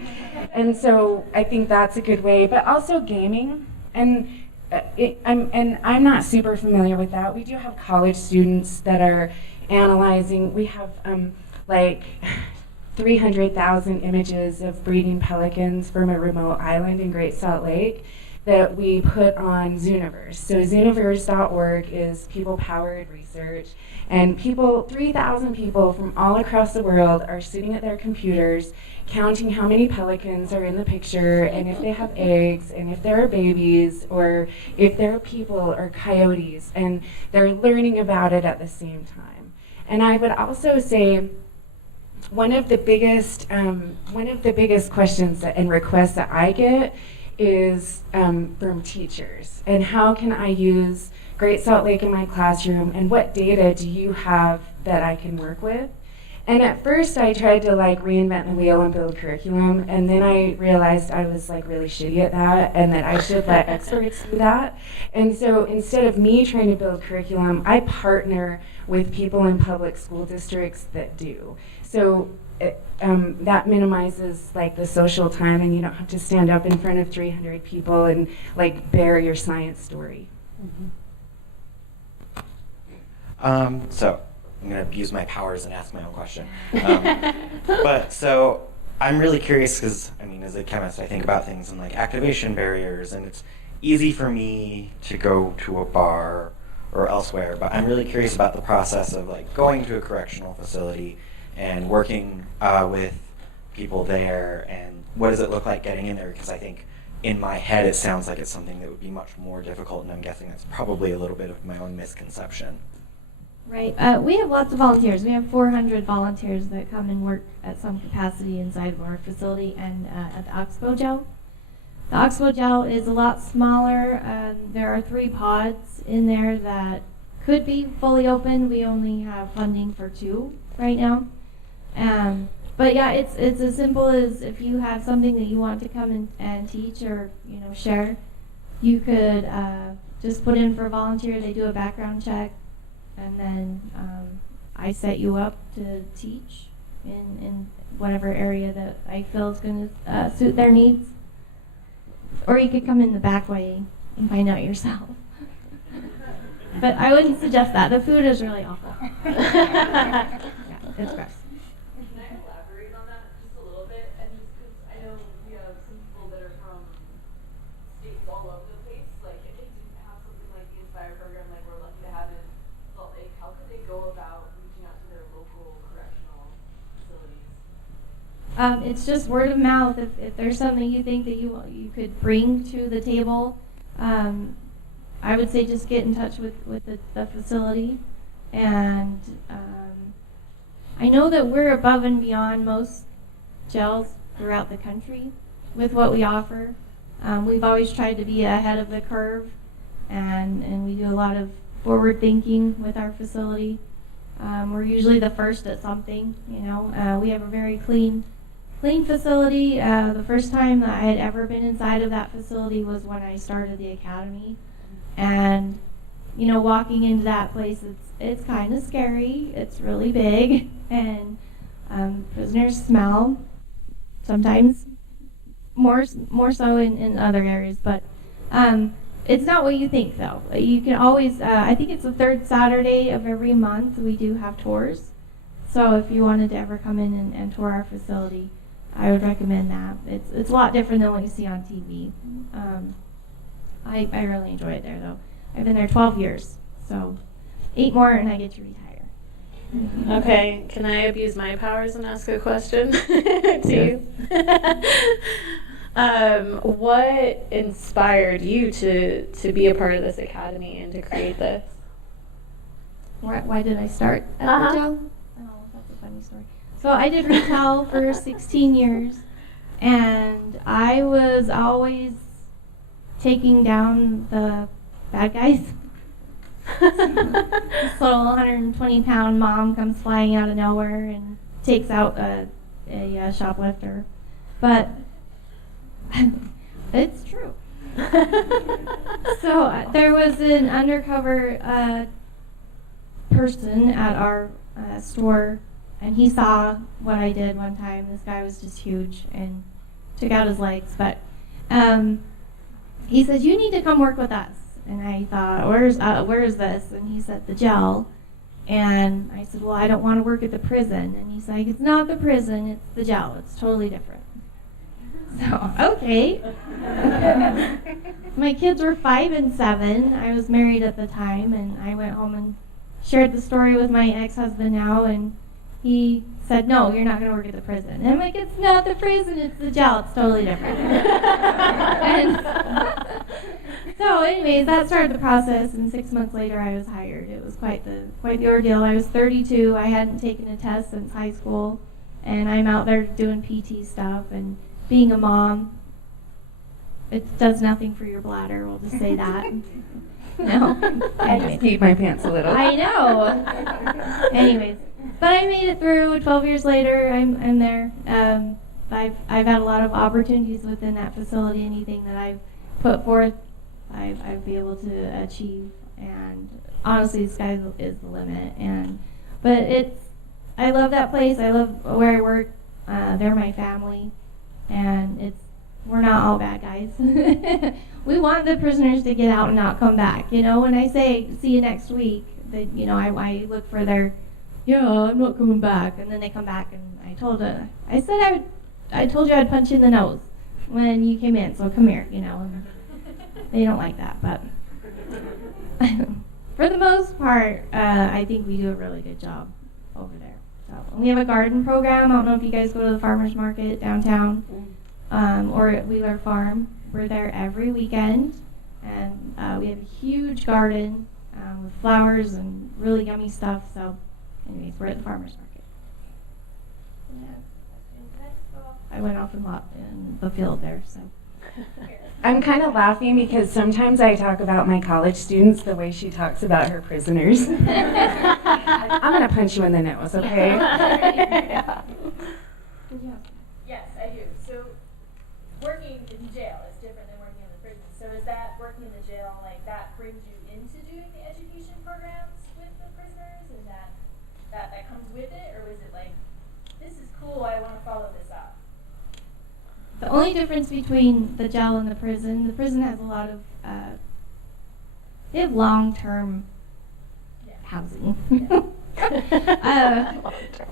And so I think that's a good way, but also gaming. And I'm not super familiar with that. We do have college students that are analyzing. We have 300,000 images of breeding pelicans from a remote island in Great Salt Lake that we put on Zooniverse. So Zooniverse.org is people-powered research, and 3,000 people from all across the world are sitting at their computers counting how many pelicans are in the picture, and if they have eggs, and if there are babies, or if there are people or coyotes, and they're learning about it at the same time. And I would also say one of the biggest questions and requests that I get is from teachers. And how can I use Great Salt Lake in my classroom, and what data do you have that I can work with? And at first I tried to like reinvent the wheel and build curriculum, and then I realized I was like really shitty at that and that I should let experts do that. And so instead of me trying to build curriculum, I partner with people in public school districts that do. So that minimizes like the social time, and you don't have to stand up in front of 300 people and like bear your science story. So I'm going to abuse my powers and ask my own question. But so I'm really curious because, I mean, as a chemist, I think about things in like activation barriers, and it's easy for me to go to a bar or elsewhere, but I'm really curious about the process of like going to a correctional facility and working with people there, and what does it look like getting in there? Because I think in my head it sounds like it's something that would be much more difficult, and I'm guessing that's probably a little bit of my own misconception. Right. We have lots of volunteers. We have 400 volunteers that come and work at some capacity inside of our facility and at the Oxbow Gel. The Oxbow Gel is a lot smaller. There are 3 pods in there that could be fully open. We only have funding for 2 right now. But yeah, it's as simple as if you have something that you want to come and teach or share, you could just put in for a volunteer. They do a background check. And then I set you up to teach in whatever area that I feel is going to suit their needs. Or you could come in the back way and find out yourself. But I wouldn't suggest that. The food is really awful. Yeah, it's gross. Can I elaborate on that just a little bit? And just because I know we have some people that are from states all over the place. Like if they didn't have something like the Inspire program, like we're lucky to have in Salt Lake, how could they go about reaching out to their local correctional facilities? It's just word of mouth. If there's something you think that you could bring to the table, I would say just get in touch with the facility. And I know that we're above and beyond most gels throughout the country with what we offer. We've always tried to be ahead of the curve, and we do a lot of forward thinking with our facility. We're usually the first at something, we have a very clean facility. The first time that I had ever been inside of that facility was when I started the academy. And, walking into that place, it's kind of scary. It's really big, and prisoners smell, sometimes more so in other areas, but it's not what you think, though. You can always, I think it's the 3rd Saturday of every month, we do have tours. So if you wanted to ever come in and tour our facility, I would recommend that. It's a lot different than what you see on TV. I really enjoy it there, though. I've been there 12 years, so 8 more and I get to retire. Okay, can I abuse my powers and ask a question to you? What inspired you to be a part of this academy and to create this? Why did I start at the gel? Oh, that's a funny story. So I did retail for 16 years, and I was always taking down the bad guys. This little 120-pound mom comes flying out of nowhere and takes out a shoplifter. But it's true. So there was an undercover person at our store, and he saw what I did one time. This guy was just huge and took out his legs. But he said, "You need to come work with us." And I thought, where is this? And he said, "The gel." And I said, "Well, I don't want to work at the prison." And he's like, "It's not the prison, it's the gel. It's totally different." So, okay. My kids were 5 and 7. I was married at the time, and I went home and shared the story with my ex-husband now, and he said, "No, you're not going to work at the prison." And I'm like, "It's not the prison, it's the gel. It's totally different." And so anyways, that started the process, and 6 months later I was hired. It was quite the ordeal. I was 32. I hadn't taken a test since high school, and I'm out there doing PT stuff and being a mom. it does nothing for your bladder. We'll just say that. No, I just peed my pants a little. I know. Anyways, but I made it through. 12 years later, I'm there. I've had a lot of opportunities within that facility. Anything that I've put forth, I've been able to achieve. And honestly, the sky is the limit. But I love that place. I love where I work. They're my family, and we're not all bad guys. We want the prisoners to get out and not come back. You know, when I say see you next week, I look for their, I'm not coming back, and then they come back, and I told you I'd punch you in the nose when you came in, so come here. And they don't like that, but for the most part, I think we do a really good job over there. So we have a garden program. I don't know if you guys go to the farmers market downtown or at Wheeler Farm. We're there every weekend, and we have a huge garden with flowers and really yummy stuff. So anyways, we're at the farmers market. I went off in the field there. So I'm kind of laughing because sometimes I talk about my college students the way she talks about her prisoners. I'm going to punch you in the nose, okay? Yeah. Yes, I do. So working in jail is different than working in the prison. So is that working in the jail, like that brings you into doing the education programs with the prisoners, and that comes with it, or is it like, this is cool, I want to follow this up? The only difference between the jail and the prison has a lot of, they have long-term housing.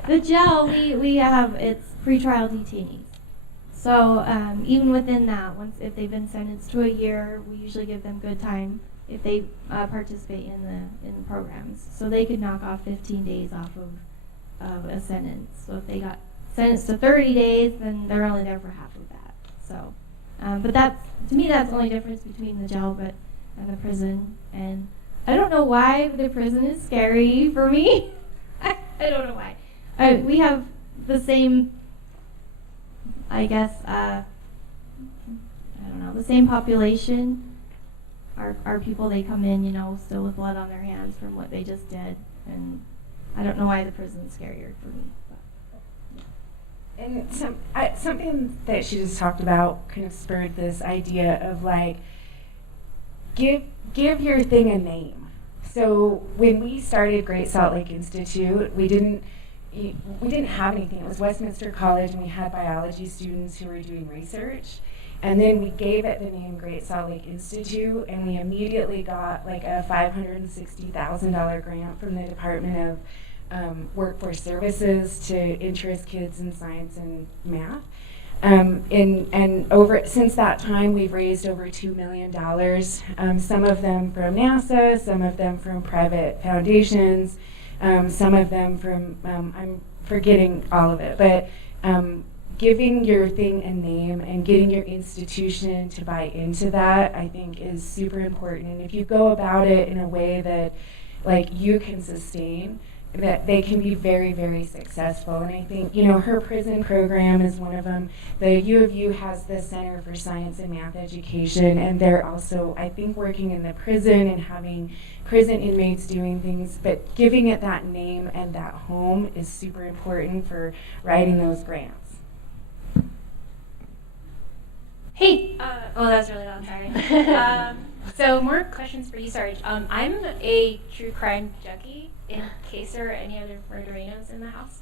The jail, we have, it's pretrial detainees. So even within that, if they've been sentenced to a year, we usually give them good time if they participate in the programs. So they could knock off 15 days off of a sentence. So if they got sentenced to 30 days, then they're only there for half of that. So, but to me, that's the only difference between the jail and the prison. And I don't know why the prison is scary for me. I don't know why. We have the same, I guess, I don't know, the same population. Our people, they come in, still with blood on their hands from what they just did. And I don't know why the prison's scarier for me. And something that she just talked about kind of spurred this idea of like, give your thing a name. So when we started Great Salt Lake Institute, we didn't have anything. It was Westminster College, and we had biology students who were doing research. And then we gave it the name Great Salt Lake Institute, and we immediately got like a $560,000 grant from the Department of Workforce Services to interest kids in science and math. Since that time, we've raised over $2 million, some of them from NASA, some of them from private foundations, some of them from, I'm forgetting all of it, but giving your thing a name and getting your institution to buy into that, I think, is super important. And if you go about it in a way that like you can sustain, that they can be very, very successful. And I think, her prison program is one of them. The U of U has the Center for Science and Math Education, and they're also, I think, working in the prison and having prison inmates doing things, but giving it that name and that home is super important for writing those grants. Hey! That was really loud, sorry. So more questions for you, Sarge. I'm a true crime junkie, in case there are any other murderinos in the house.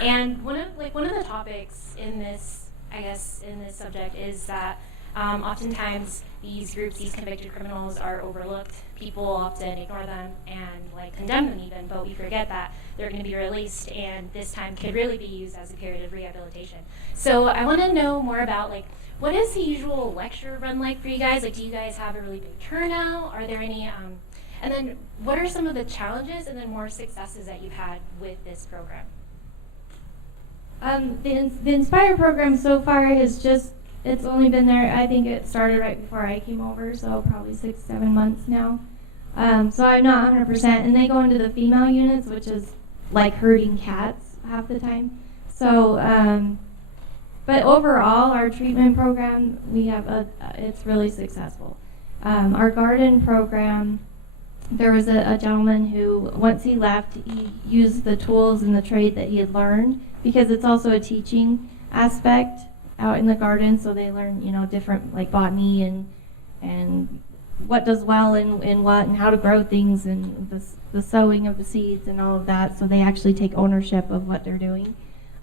And one of the topics in this subject is that oftentimes these groups, these convicted criminals, are overlooked. People often ignore them and condemn them even, but we forget that they're going to be released, and this time could really be used as a period of rehabilitation. So I want to know more about what is the usual lecture run like for you guys? Do you guys have a really big turnout? Are there any, and then what are some of the challenges and then more successes that you've had with this program? The Inspire program so far is it's only been there, I think it started right before I came over, so probably 6-7 months now. So I'm not 100%, and they go into the female units, which is like herding cats half the time. So But overall, our treatment program, we have it's really successful. Our garden program, there was a gentleman who, once he left, he used the tools and the trade that he had learned, because it's also a teaching aspect out in the garden, so they learn, different, like botany and what does well in what, and how to grow things, and the sowing of the seeds and all of that, so they actually take ownership of what they're doing.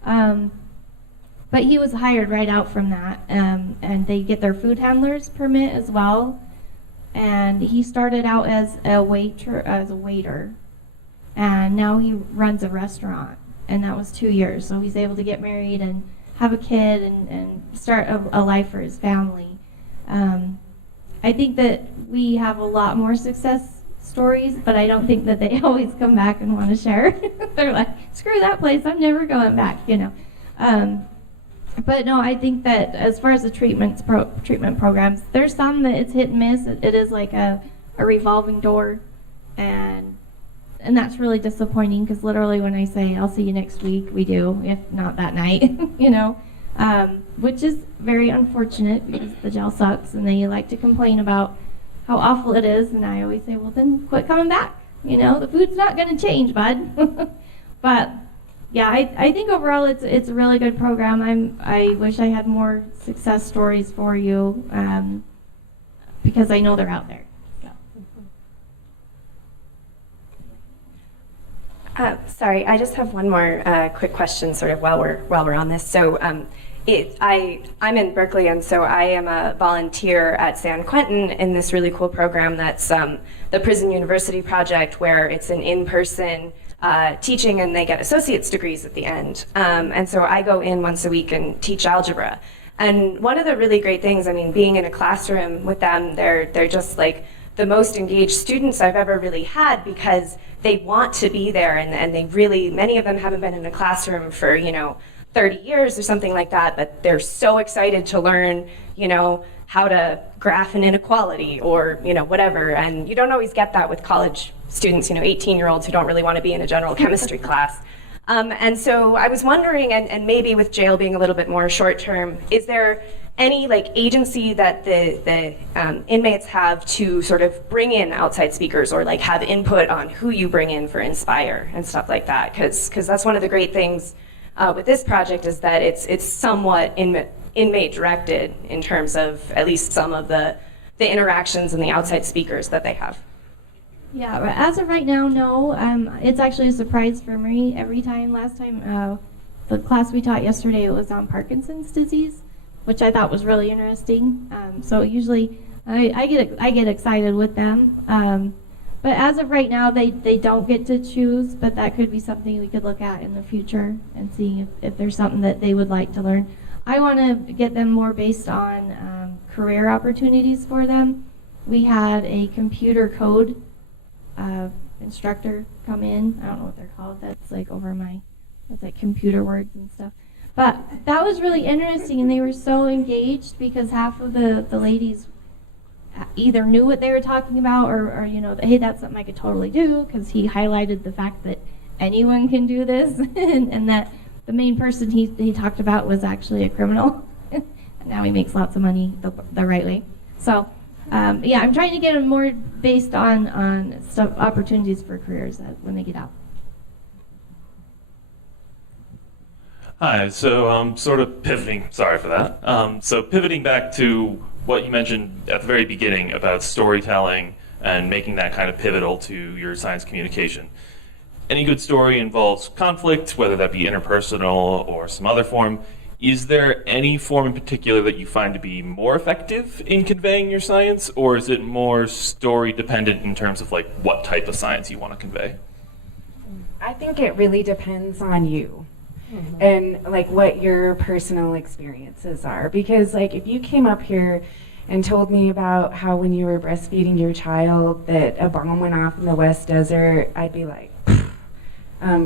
But he was hired right out from that, and they get their food handler's permit as well. And he started out as a waiter, and now he runs a restaurant, and that was 2 years. So he's able to get married and have a kid and start a life for his family. I think that we have a lot more success stories, but I don't think that they always come back and want to share. They're like, screw that place, I'm never going back, But no, I think that as far as the treatment programs, there's some that it's hit and miss. It is like a revolving door, and that's really disappointing, because literally when I say I'll see you next week, we do, if not that night, which is very unfortunate, because the jail sucks and they like to complain about how awful it is, and I always say, well, then quit coming back. The food's not going to change, bud. But yeah, I think overall it's a really good program. I wish I had more success stories for you, because I know they're out there. Sorry, I just have one more quick question, sort of while we're on this. So, I'm in Berkeley, and so I am a volunteer at San Quentin in this really cool program that's the Prison University Project, where it's an in-person teaching, and they get associate's degrees at the end. And so I go in once a week and teach algebra. And one of the really great things, being in a classroom with them, they're just like the most engaged students I've ever really had, because they want to be there, and they really, many of them haven't been in a classroom for 30 years or something like that, but they're so excited to learn how to graph an inequality or whatever. And you don't always get that with college students, 18-year-olds who don't really want to be in a general chemistry class. And so I was wondering, and maybe with jail being a little bit more short term, is there any agency that the inmates have to sort of bring in outside speakers, or have input on who you bring in for Inspire and stuff like that? Because that's one of the great things with this project, is that it's somewhat inmate directed in terms of at least some of the interactions and the outside speakers that they have. Yeah, but as of right now, no. It's actually a surprise for me every time. Last time, the class we taught yesterday, it was on Parkinson's disease, which I thought was really interesting. So usually I get excited with them. But as of right now, they don't get to choose, but that could be something we could look at in the future and see if there's something that they would like to learn. I want to get them more based on career opportunities for them. We had a computer code instructor come in. I don't know what they're called. That's that's computer words and stuff. But that was really interesting, and they were so engaged, because half of the ladies either knew what they were talking about, or hey, that's something I could totally do, because he highlighted the fact that anyone can do this, and that the main person he talked about was actually a criminal. And now he makes lots of money the right way. So yeah, I'm trying to get them more based on stuff, opportunities for careers when they get out. Hi, so sort of pivoting, sorry for that. So pivoting back to what you mentioned at the very beginning about storytelling and making that kind of pivotal to your science communication. Any good story involves conflict, whether that be interpersonal or some other form. Is there any form in particular that you find to be more effective in conveying your science, or is it more story dependent in terms of what type of science you want to convey? I think it really depends on you. And what your personal experiences are, because if you came up here and told me about how when you were breastfeeding your child that a bomb went off in the West Desert, I'd be like,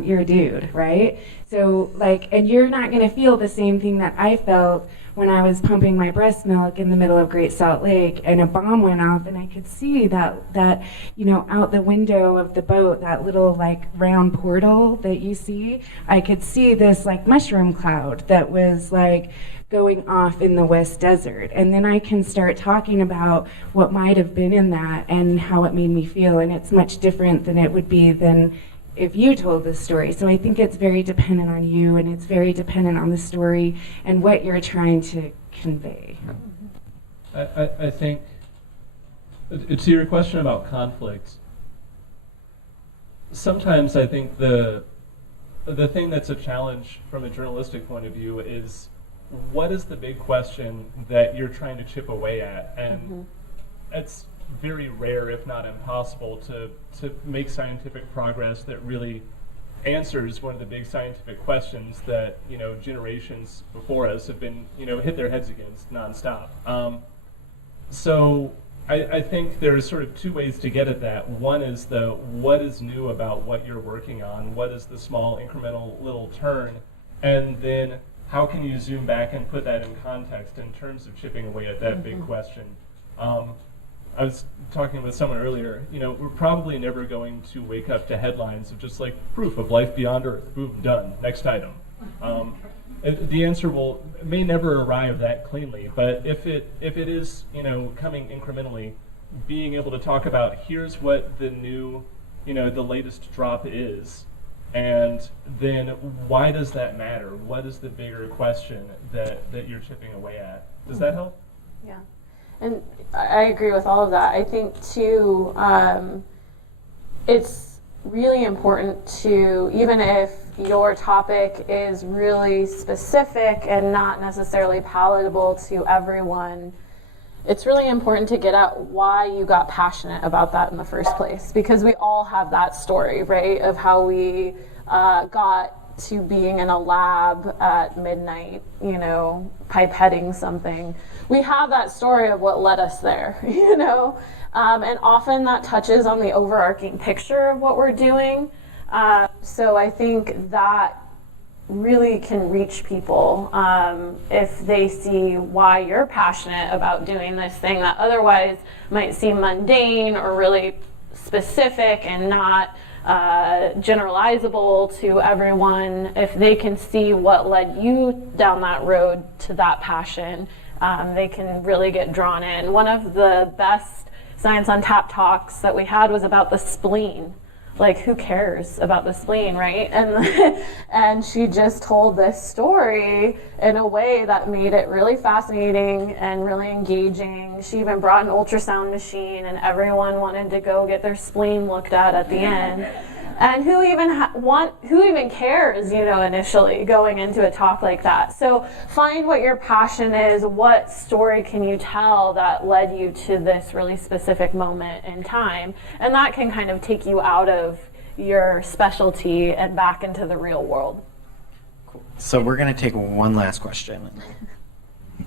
you're a dude, right? So and you're not going to feel the same thing that I felt when I was pumping my breast milk in the middle of Great Salt Lake and a bomb went off, and I could see that out the window of the boat, that little round portal that you see, I could see this mushroom cloud that was going off in the West Desert. And then I can start talking about what might have been in that and how it made me feel. And it's much different than it would be than if you told the story. So I think it's very dependent on you, and it's very dependent on the story and what you're trying to convey. I think, to your question about conflict, sometimes I think the thing that's a challenge from a journalistic point of view is, what is the big question that you're trying to chip away at? And it's very rare, if not impossible, to make scientific progress that really answers one of the big scientific questions that, you know, generations before us have been, you know, hit their heads against nonstop. So I think there's sort of two ways to get at that. One is what is new about what you're working on? What is the small incremental little turn? And then how can you zoom back and put that in context in terms of chipping away at that big question? I was talking with someone earlier, you know, we're probably never going to wake up to headlines of just like proof of life beyond Earth, boom, done, next item. The answer may never arrive that cleanly, but if it is, you know, coming incrementally, being able to talk about here's what the new, you know, the latest drop is, and then why does that matter? What is the bigger question that you're chipping away at? Does that help? Yeah. And I agree with all of that. I think, too, it's really important to, even if your topic is really specific and not necessarily palatable to everyone, it's really important to get at why you got passionate about that in the first place. Because we all have that story, right, of how we got to being in a lab at midnight, you know, pipetting something. We have that story of what led us there, you know, and often that touches on the overarching picture of what we're doing. So I think that really can reach people if they see why you're passionate about doing this thing that otherwise might seem mundane or really specific and not generalizable to everyone. If they can see what led you down that road to that passion, they can really get drawn in. One of the best Science on Tap talks that we had was about the spleen. Like, who cares about the spleen, right? And she just told this story in a way that made it really fascinating and really engaging. She even brought an ultrasound machine, and everyone wanted to go get their spleen looked at the end. And who even cares, you know, initially going into a talk like that? So find what your passion is. What story can you tell that led you to this really specific moment in time? And that can kind of take you out of your specialty and back into the real world. Cool. So we're going to take one last question.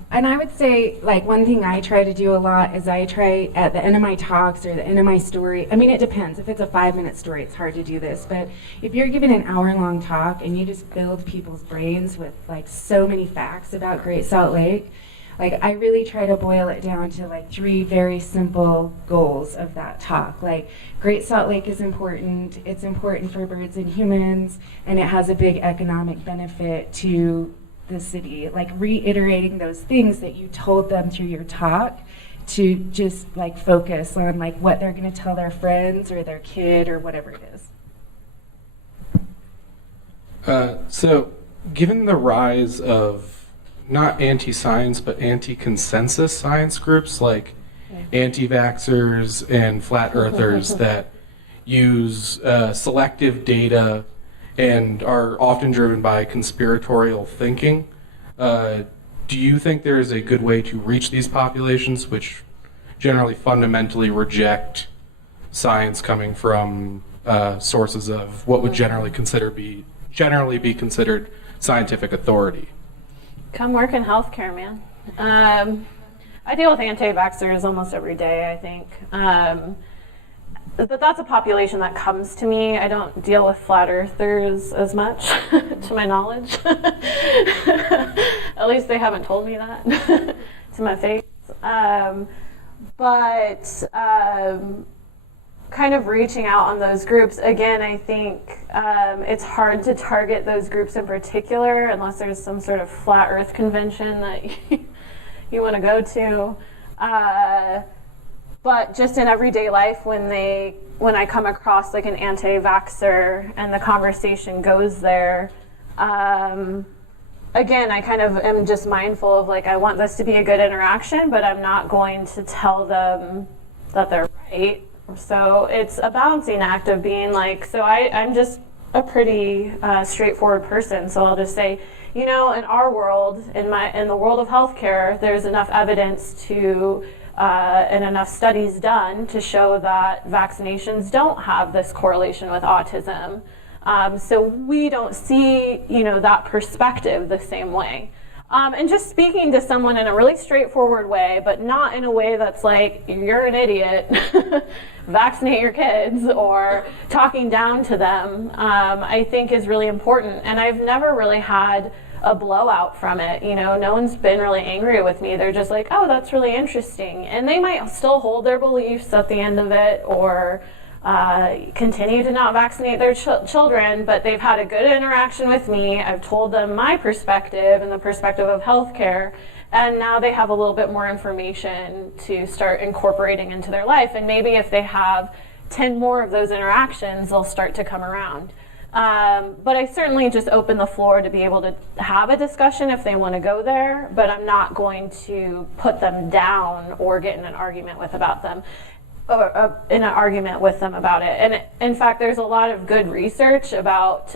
And I would say, like, one thing I try to do a lot is I try at the end of my talks or the end of my story. I mean, it depends. If it's a 5-minute story, it's hard to do this. But if you're giving an hour-long talk and you just filled people's brains with, like, so many facts about Great Salt Lake, like, I really try to boil it down to, like, 3 very simple goals of that talk. Like, Great Salt Lake is important. It's important for birds and humans, and it has a big economic benefit to the city, like reiterating those things that you told them through your talk to just like focus on like what they're going to tell their friends or their kid or whatever it is. So given the rise of not anti-science but anti-consensus science groups like anti-vaxxers and flat earthers that use selective data and are often driven by conspiratorial thinking. Do you think there is a good way to reach these populations, which generally fundamentally reject science coming from sources of what would generally be considered scientific authority? Come work in healthcare, man. I deal with anti-vaxxers almost every day, I think. But that's a population that comes to me. I don't deal with flat earthers as much, to my knowledge. At least they haven't told me that kind of reaching out on those groups, again, I think it's hard to target those groups in particular unless there's some sort of flat earth convention that you want to go to. But just in everyday life, when I come across like an anti-vaxxer and the conversation goes there, again, I kind of am just mindful of like, I want this to be a good interaction, but I'm not going to tell them that they're right. So it's a balancing act of being like, so I'm just a pretty straightforward person. So I'll just say, you know, in our world, in the world of healthcare, there's enough evidence to and enough studies done to show that vaccinations don't have this correlation with autism. So we don't see, you know, that perspective the same way. And just speaking to someone in a really straightforward way, but not in a way that's like, you're an idiot, vaccinate your kids, or talking down to them, I think is really important. And I've never really had a blowout from it. You know, no one's been really angry with me. They're just like, oh, that's really interesting. And they might still hold their beliefs at the end of it, or continue to not vaccinate their children, but they've had a good interaction with me. I've told them my perspective and the perspective of healthcare, and now they have a little bit more information to start incorporating into their life. And maybe if they have 10 more of those interactions, they'll start to come around. But I certainly just open the floor to be able to have a discussion if they want to go there, but I'm not going to put them down or get in an argument with them about it. And in fact, there's a lot of good research about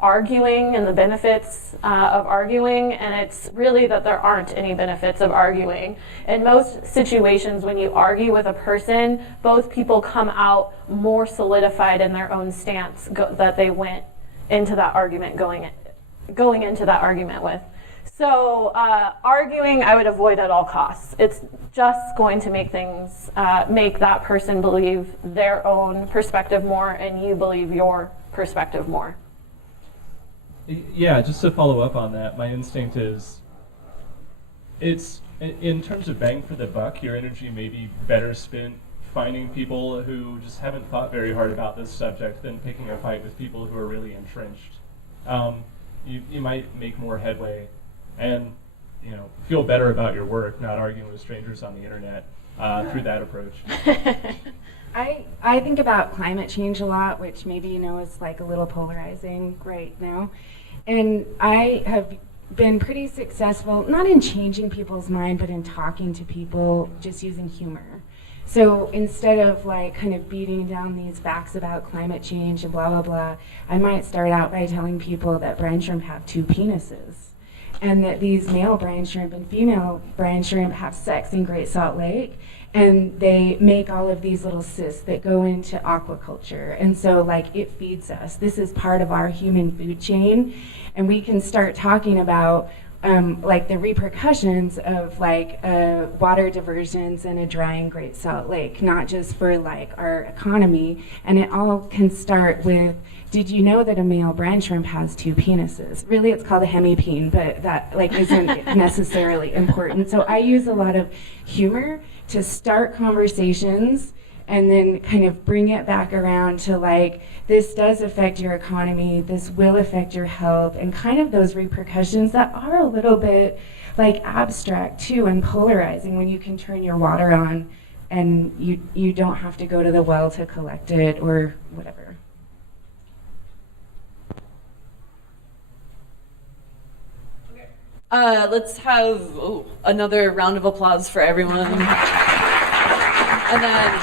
arguing and the benefits of arguing, and it's really that there aren't any benefits of arguing. In most situations, when you argue with a person, both people come out more solidified in their own stance that they went into that argument going into that argument with. So arguing, I would avoid at all costs. It's just going to make things, make that person believe their own perspective more, and you believe your perspective more. Yeah, just to follow up on that, my instinct is, it's, in terms of bang for the buck, your energy may be better spent finding people who just haven't thought very hard about this subject than picking a fight with people who are really entrenched. You might make more headway and, you know, feel better about your work, not arguing with strangers on the internet through that approach. I think about climate change a lot, which maybe you know is like a little polarizing right now. And I have been pretty successful, not in changing people's mind, but in talking to people just using humor. So instead of like kind of beating down these facts about climate change and blah, blah, blah, I might start out by telling people that brine shrimp have 2 penises, and that these male brine shrimp and female brine shrimp have sex in Great Salt Lake, and they make all of these little cysts that go into aquaculture. And so like it feeds us. This is part of our human food chain. And we can start talking about like the repercussions of like water diversions in a drying Great Salt Lake, not just for like our economy. And it all can start with, did you know that a male brine shrimp has 2 penises? Really, it's called a hemipene, but that like isn't necessarily important. So I use a lot of humor to start conversations and then kind of bring it back around to like, this does affect your economy, this will affect your health, and kind of those repercussions that are a little bit like abstract too and polarizing when you can turn your water on and you don't have to go to the well to collect it or whatever. Let's have another round of applause for everyone. And then